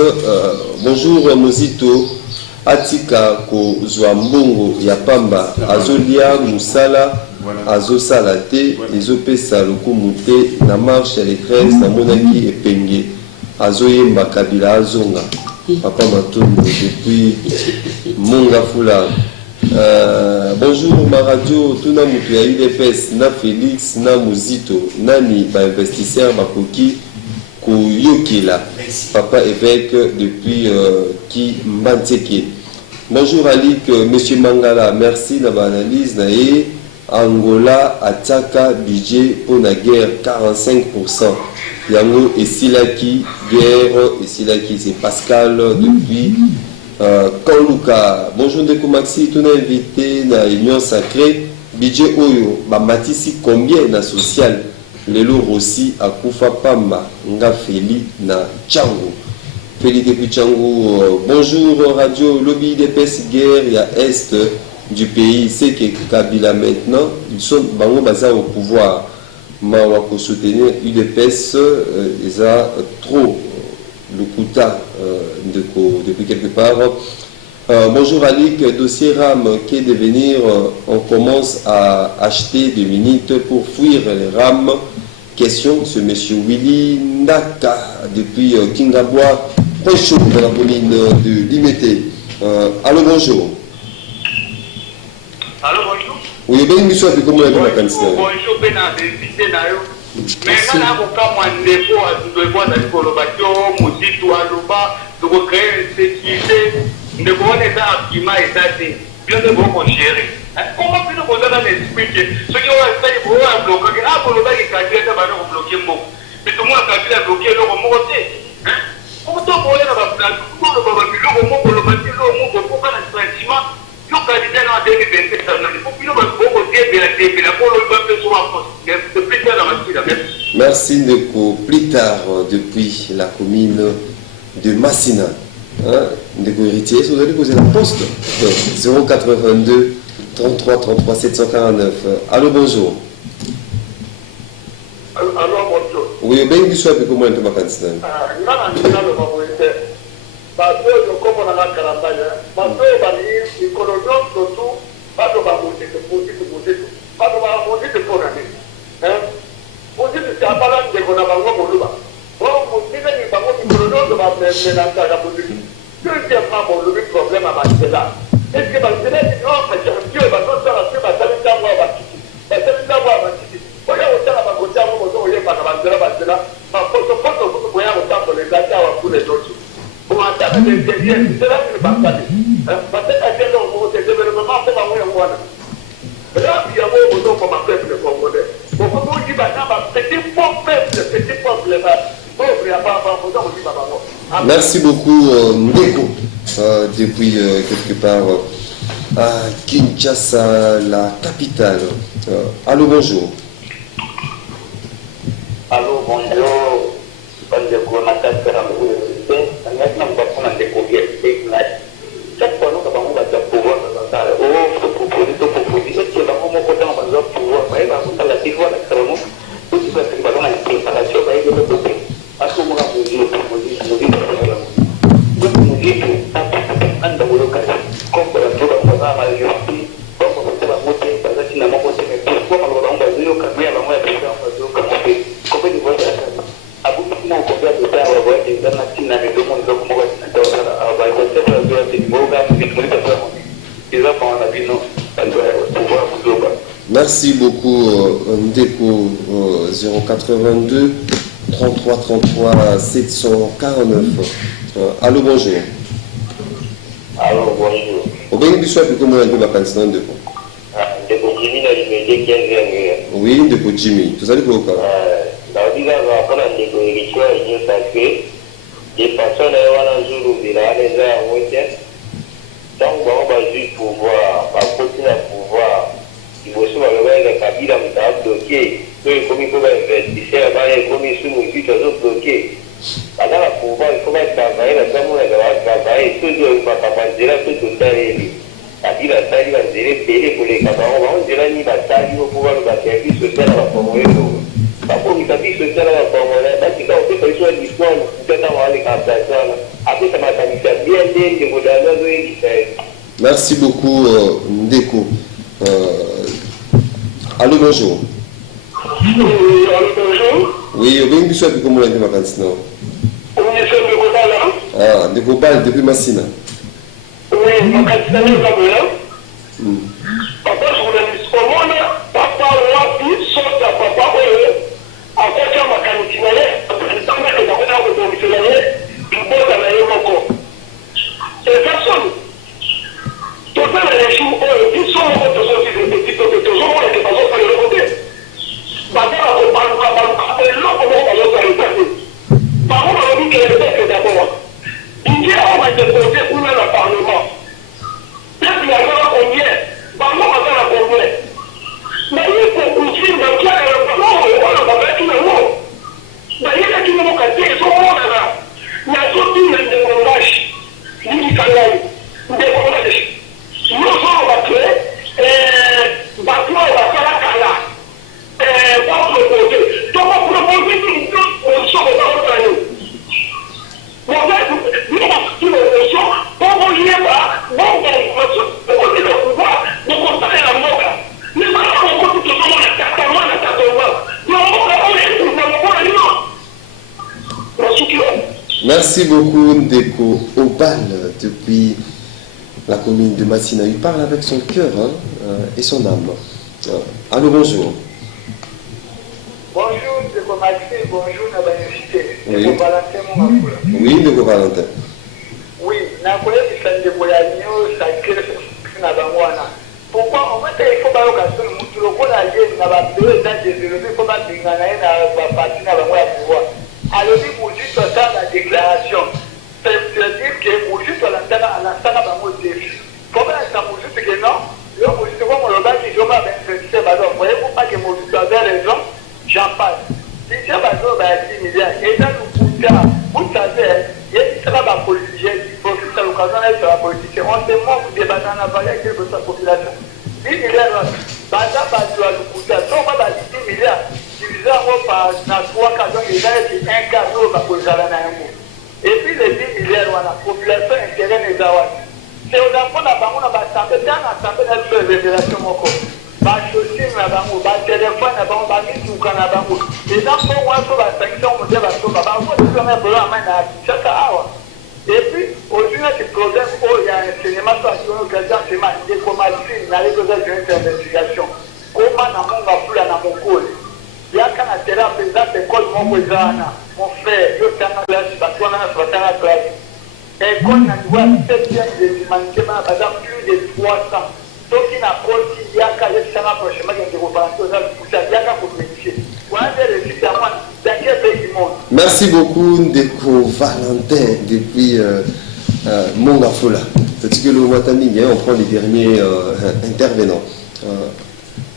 Bonjour Mozito. Atika ko Zwambongo Yapamba Azolia Musala Azosala te ezopesa lokumu te na marche les 13 na monaki et Penge Azoyemba Kabila Azonga Papa Matondo depuis Mongafula. Bonjour ma radio tuna mutu ya UDPS na Félix na Muzito nani ba investisseur bakoki Koyokela, papa évêque depuis qui Mbanteke. Bonjour Alik, monsieur Mangala, merci de l'analyse. Angola attaque budget pour la guerre 45%. Yango et Silaki, guerre et Silaki, c'est Pascal depuis Kanluka. Bonjour Ndeko Maxi, tu as invité dans l'Union Sacrée. Budget Oyo, Matisi combien na social? Lelo Rossi à Koufa Pamba, Nga Feli na Tchango. Feli depuis Tchango, bonjour Radio Lobby d'EPS guerre, il y a Est du pays, c'est que Kabila maintenant, ils sont basés au pouvoir. Mawa pour soutenir UDPS, ils ont trop le quota depuis quelque part. Bonjour Alik, dossier RAM qui est devenir, on commence à acheter des minutes pour fuir les RAM. Question, c'est monsieur Willy Ndaka depuis Kingabois, très chaud dans la colline de Limité. Allô, bonjour. Allô, bonjour. Oui, bien, monsieur, puis comment est-ce que vous avez bonjour, ben, invité nayo. Mais là, on a un dépôt à tout le monde, à l'écolocation, musique, tout à l'ouba, de créer une sécurité, de voir les arguments et ça, c'est bien de vous gérer. Comment peut-on vous donner l'expliquer? Ceux qui ont fait, ils vont bloquer. Ah, pour le bail, il y a quelqu'un qui va bloquer mon. Mais tout le monde a bloqué le remonté. Comment on peut aller dans la place? Comment on peut aller dans le monde pour le bâtir, le monde pour faire un sentiment? Merci Ndeko. Plus tard, depuis la commune de Massina, Ndeko héritier, vous allez poser la poste 082 33 33 749. Allô, bonjour. Allô, bonjour. Oui, bien, vous soyez comment est-ce que vous bato comme on a carambaya bato bali écologie surtout bato ba mozite bato ba mozite pona ni mozite ça parle de kona bango moluba bon mozite ni bango écologie ba na ta mozite deuxièmement bon le problème à Marcela est-ce que Marcela dit non mais Dieu va nous faire la suite à Talita wa Batiti Talita wa Batiti oya otala ba kota mo zo oye ba na Marcela ba foto ko ya otala les gars wa pour les autres. Pour attaquer les derrière, c'est là que le banque parce que à quel moment c'est développement c'est pas moi là il y a un mot comme un peuple congolais pour qu'on dit bah petit peuple là pauvre il y a pas on dit bah. Merci beaucoup Ndeko depuis quelque part à Kinshasa, la capitale. Allô, bonjour. Allô, bonjour. Ndeko Nakasera maintenant on va prendre des copies chaque fois nous avons pouvoir proposer et tu vas comment pouvoir la préparation Merci beaucoup Ndeko 082 33 33 749. Allô, bonjour. Allô, bonjour. Au bien du soir, comment est-ce que vous avez Ndeko? Ndeko Jimmy n'a jamais dit 15 ans. Oui, Ndeko Jimmy. Vous allez quoi? Des personnes donc on va juste pouvoir continuer à pouvoir il faut se voir le Kabila m'a bloqué comme il faut investir là-bas comme il sous nous toujours bloqué alors la pouvoir il faut travailler la gamme la travailler toujours pas dire tout ça Kabila ça il va dire payer pour les camarades on dirait ni la taille au pouvoir le service social à la Congo pas pour les services social à la Congo là qui quand on fait quelque chose d'histoire peut-être avoir les campagnes après ça m'a bien de modèle. Merci beaucoup Ndeko. Allô, bonjour. Allô, bonjour. Oui, au bien du soir, comment est-ce que vous avez dit? Oui, c'est Ndeko Bala. Ah, Ndeko Bala depuis Massina. Oui, ma candidat est là. Papa, je voulais dire, comment papa, wapi, saute à papa, après, ma candidat, Merci beaucoup Ndeko Obal depuis la commune de Massina. Il parle avec son cœur et son âme. Allô, bonjour. Bonjour Ndeko Maxime, bonjour Nabanifité. Oui. Ndeko Valentin Moumafula. Oui, Ndeko Valentin. Oui, nakoyebisa Ndeko ya sacré na bangwana. Pourquoi en fait il faut pas que mutu lokola ye na ba deux dans des il faut pas bingana na ba parti na bangwa pouvoir. Alors dit Moujit dans la déclaration, c'est-à-dire que Moujit à l'instant bango défi. Comment ça Moujit que non, le Moujit comme on l'a dit, je vais investir bazar. Voyez-vous pas que Moujit a raison, j'en passe. Si tu as bazar ba 10 milliards et dans le Bouddha, vous savez, il y a ça va politique, il faut que ça l'occasion sur la politique. On se moque des bananes à valeur que sa population. 10 milliards, bazar bazar le Bouddha, on va 10 milliards. Divisé par 3 cas, donc il y a un cas où on va et puis les 10 milliards, la population intérieure des Awad. C'est au Japon, on a assemblé notre révélation. Bah, chaussure, bah, téléphone, bah, mis ou canabamou. Et dans le moment où on va sanction, on va et puis, aujourd'hui, le problème où il y a un cinéma sur la des commandes, dans les d'investigation. Comment on va plus à mon col? Il y a qu'un intérêt à présent, école, mon frère, je suis en classe, je suis en classe. École, on a 7 de l'humanité, plus de 300. Donc, il y a il y a qu'à y avoir prochainement des représentants, il y a qu'à pour métier. Merci beaucoup Ndeko Valentin depuis Mongafola. C'est que le Watami, on prend les derniers intervenants.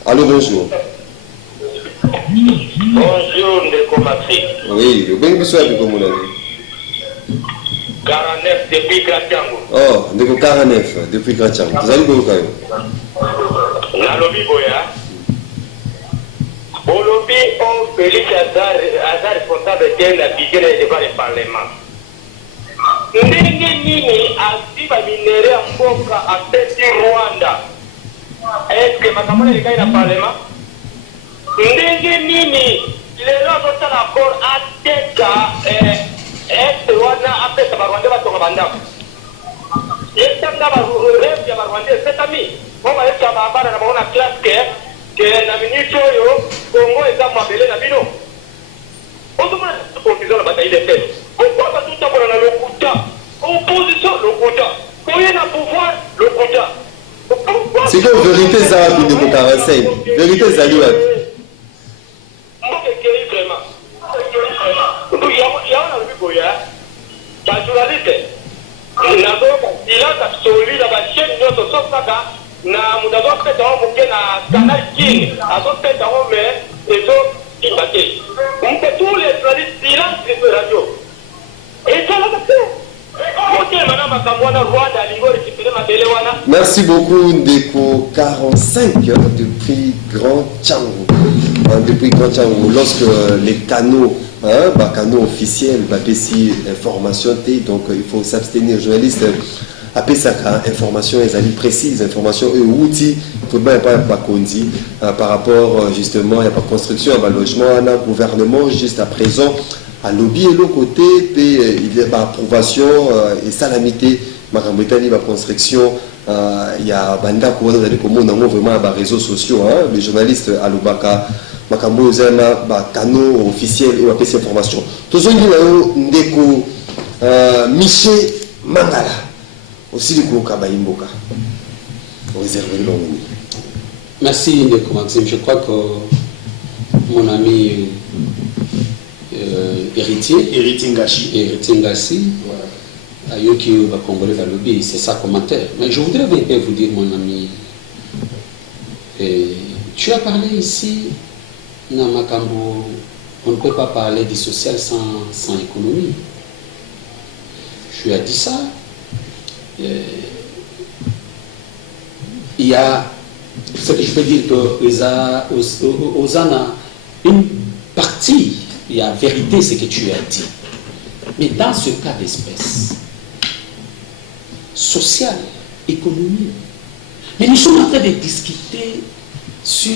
Allô, bonjour. Bonjour Ndeko Maxime. Oui, le bien bisou avec comme on a dit. 49 depuis Gratiango. Oh, Ndeko 49 depuis Gratiango. Vous allez où Kayo? La lobby boya. Au lobby, on Félix Azar responsable de la figure devant le Parlement. Ndenge nini aziba minere ya mboka apesi Rwanda? Est-ce que makamona likai na Parlement? Ndenge nini lelo azosala accord ateka este wana apesa barwande batonga bandako yetanga barureve ya barwande setami moma yeka babara na baona classe que na ministre oyo Congo eza mabele na bino otomona opposition na bataille de tête pourquoi ba tout abona na lokuta opposition lokuta koye na pouvoir lokuta c'est que vérité ça de 45 vérité ça lui Merci beaucoup Ndeko 45 depuis Grand Tchango. Depuis Grand Tchango, lorsque les canaux, canaux officiels, si information, donc il faut s'abstenir. Journaliste, après ça, information, les avis précises, information et outils, il faut bien pas conduire par rapport justement, il n'y a pas de construction, il y a pas de logement, il y a un gouvernement juste à présent. À lobby et l'autre côté, il y a pas approbation et salamité, ma construction. Il y a banda ko wanda ko mona mo vraiment ba réseaux sociaux les journalistes à Lubaka makambo zema ba canaux officiels et apesi information tozongi na yo Ndeko Michel Mangala aussi le ko ka ba imboka réservé le long. Merci Ndeko Maxime. Je crois que mon ami héritier Ngassi, Ayoki va Congolais va lobby, c'est ça commentaire. Mais je voudrais bien vous dire, mon ami, tu as parlé ici, Namakambo, on ne peut pas parler du social sans économie. Tu as dit ça. Il y a, ce que je peux dire que Osana, une partie, il y a vérité ce que tu as dit. Mais dans ce cas d'espèce, social, économique, mais nous sommes en train de discuter sur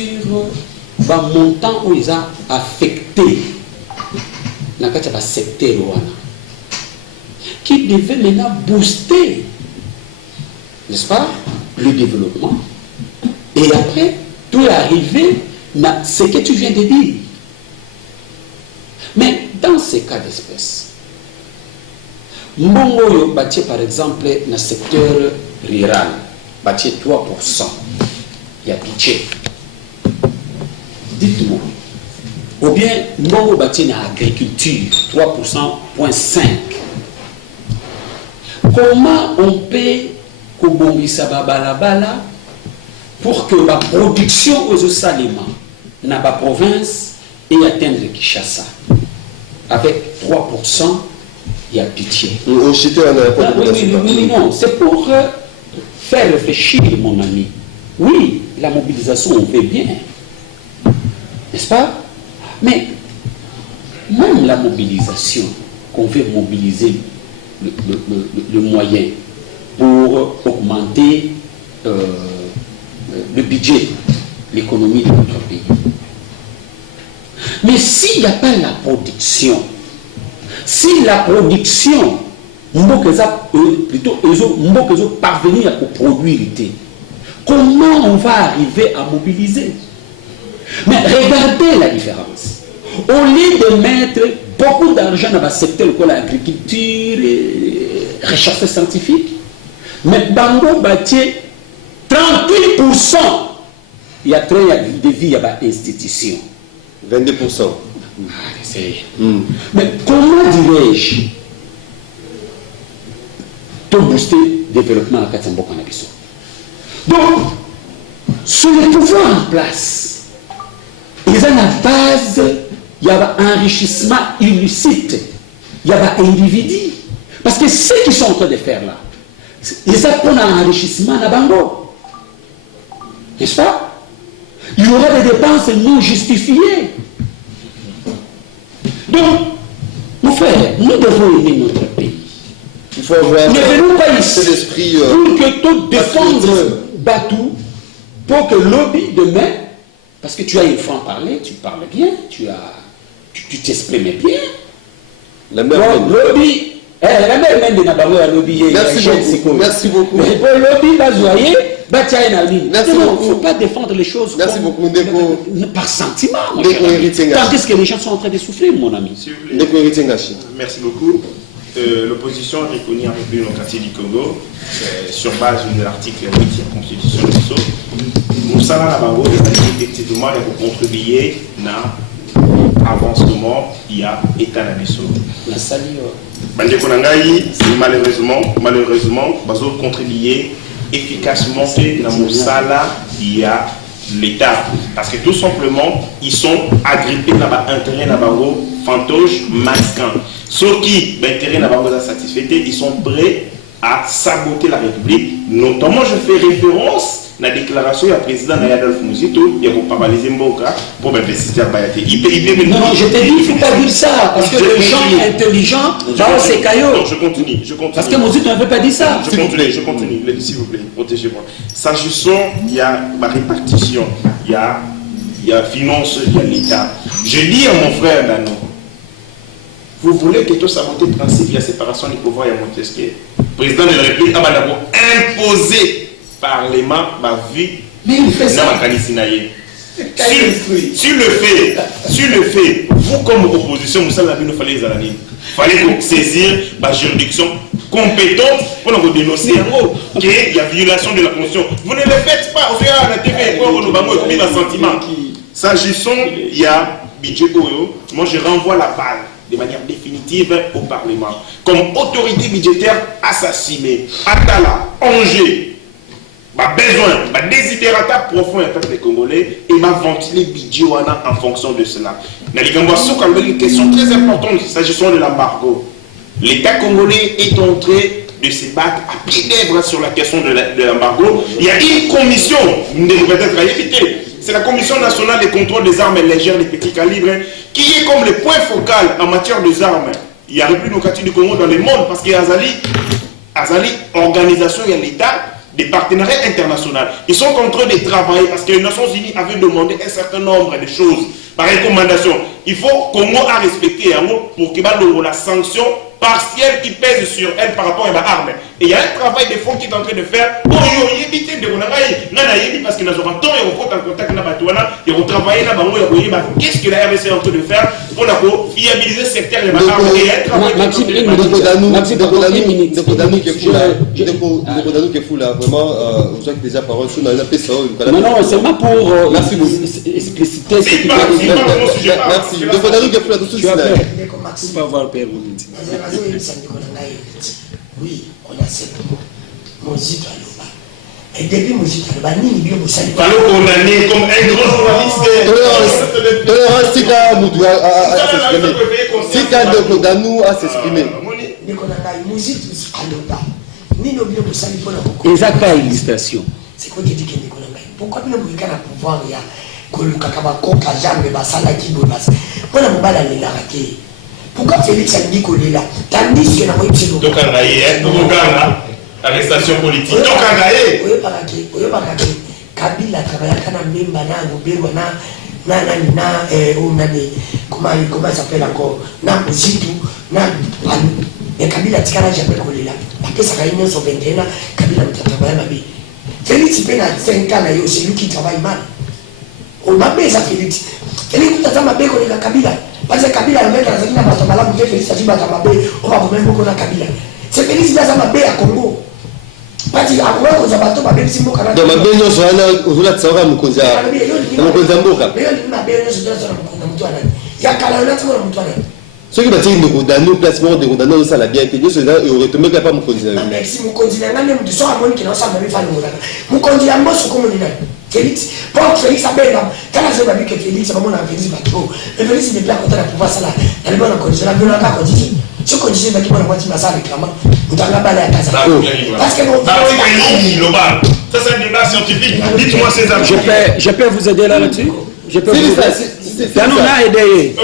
le montant où ils ont affecté dans le secteur qui devait maintenant booster, n'est-ce pas, le développement. Et après, tout est arrivé à ce que tu viens de dire. Mais dans ces cas d'espèce, Mbongo bâti par exemple dans le secteur rural, bâti 3%, il y a budget. Dites-moi. Ou bien Mbongo bâti dans l'agriculture, 3%,5%. Comment on peut kobongisa balabala pour que la production aux Salima dans la province et atteindre Kinshasa avec 3%, il y a pitié. Oui, non, c'est pour faire réfléchir, mon ami. Oui, la mobilisation, on fait bien, n'est-ce pas? Mais même la mobilisation, qu'on veut mobiliser le moyen pour augmenter le budget, l'économie de notre pays. Mais s'il n'y a pas la production, si la production, plutôt, parvenir à produire, comment on va arriver à mobiliser? Mais regardez la différence. Au lieu de mettre beaucoup d'argent dans le secteur comme l'agriculture, recherche scientifique, mais Bango bâtit 38%. Il y a très de vie, il y a des institutions. 22%. Mais comment dirais-je tout booster le développement à Katambo Kanabiso? Donc, sur le pouvoir en place, ils ont la base, il y a un enrichissement illicite, il y a un individu. Parce que ce qu'ils sont en train de faire là, ils apprennent un enrichissement à Bango. N'est-ce pas? Il y aura des dépenses non justifiées. Donc, mon frère, nous devons aimer notre pays. Il faut avoir ne venons pas ici l'esprit pour que tout défendre Batou, pour que lobby demain, parce que tu as une franc-parler, tu parles bien, tu t'exprimes bien. La même lobby, la même de Nabago à lobby. Merci beaucoup. Mais pour lobby, il ne faut pas défendre les choses par sentiment. Tandis que les gens sont en train de souffrir, mon ami. Merci beaucoup. L'opposition reconnue en République démocratique du Congo, sur base de l'article 8 de la Constitution du SO, nous savons d'abord effectivement les contribuer à l'avancement il y a État d'Abisso. La salie. Malheureusement, ils ont contribué efficacement dans Moussala il y a l'État. Parce que tout simplement, ils sont agrippés dans l'intérêt de fantoche masquant. Ceux qui, l'intérêt de satisfait, ils sont prêts à saboter la République. Notamment, je fais référence à la déclaration du président Adolphe Mouzito, il y a pour paralyser Mboka pour investir à Bayate. Non, je te dis, il ne faut pas dire ça, parce que les gens intelligents, c'est caillot. Je continue. Parce que Mouzito ne veut pas dire ça. Je continue, s'il vous plaît, protégez-moi. S'agissant, il y a la répartition, il y a la finance, il y a l'État. Je dis à mon frère Dano, vous voulez que tout saboter le principe de la séparation du pouvoir à Montesquieu. Le président de la République a d'abord imposé Parlement, ma vie, mais il fait ça. Sur le fait, vous comme opposition, vous savez, il fallait saisir la juridiction compétente pour nous dénoncer qu'il y a violation de la Constitution. Vous ne le faites pas. Vous regardez à la TV, nous avons un sentiment. S'agissant, il y a budget Oyo, moi je renvoie la balle de manière définitive au Parlement. Comme autorité budgétaire assassinée, Atala, Angers, ma besoin, ma désidérata profond des Congolais et m'a ventilé budget en fonction de cela. Dans une question très importante s'agissant de l'embargo. L'État congolais est en train de se battre à pied d'œuvre sur la question de l'embargo. Il y a une commission, peut-être à éviter, c'est la Commission nationale de contrôle des armes légères et petits calibres, qui est comme le point focal en matière des armes. Il y a République démocratique du Congo dans le monde parce qu'il y a Azali, organisation, il y a l'État, des partenariats internationaux. Ils sont en train de travailler parce que les Nations Unies avaient demandé un certain nombre de choses par recommandation. Il faut Congo a respecté pour qu'il y ait la sanction partielle qui pèse sur elle par rapport à l'arme. Et il y a un travail de fond qui est en train de faire pour éviter de parce que nous avons temps et en contact avec Batouana et on travaille là-bas. Qu'est-ce que la RDC est en train de faire pour fiabiliser ce secteur de l'arme et un travail vraiment, Jacques déjà parole sur la paix. Non, seulement pour expliciter ce qui merci. Tu peux avoir peur. Oui, on a cette Mozito Aloba. Et depuis Mozito Aloba, ni bien vous savez. Fallait condamner comme un grand journaliste. Tolérance, Sika Moudou à s'exprimer. Sika de Kodanou à s'exprimer. Mozito Aloba. Ni bien vous savez pour la. Exactement, illustration. C'est quoi qui dit que pourquoi nous ne pouvons pas pouvoir y aller? Kolukakaba koka jambe basala kibobas. Voilà mon bal à l'arrêter. Pourquoi Félix a dit qu'on est là? Tandis que la moitié de l'arrestation politique. Kabila travailla quand même banane ou béwana comment ça s'appelle encore na Mozito na et Kabila tikala jamais collé là. Parce que ça a une sur 21 ans Kabila travaille ma vie. Félix il a 5 ans là c'est lui qui travaille mal. On m'a mis ça Félix. Félix tu as ma bé collé Kabila. Parce que Kabila le mec a dit na batamala pour Félix a dit batama bé on va même beaucoup na Kabila. C'est Félix qui a ça ma bé à Congo. Parce que après on a bateau ma bé si mo kana. Donc ma bé non so ana ozula tsara mukonza. Mukonza mboka. Mais on ma bé non so tsara mukonza mutwana. Ya kala na tsara mutwana. Ce qui va dire que nous placement de Rodano ça l'a bien été. Cela aurait été même pas mon candidat. Merci mon candidat. Même de ça à qui n'a pas même fait mon candidat moi ce comme on Félix, pour Félix a bien là. Quand je vais que Félix va mon Félix va trop. Mais Félix il est bien content de pouvoir ça là. Dans le bon condition, la bonne condition. Ce condition va qui va voir ça réclamant. Vous t'en aller à casa. Parce que mon ça c'est un débat scientifique. Dites-moi ces amis. Je peux vous aider là-dessus? Je peux vous aider. Ça nous a aidé.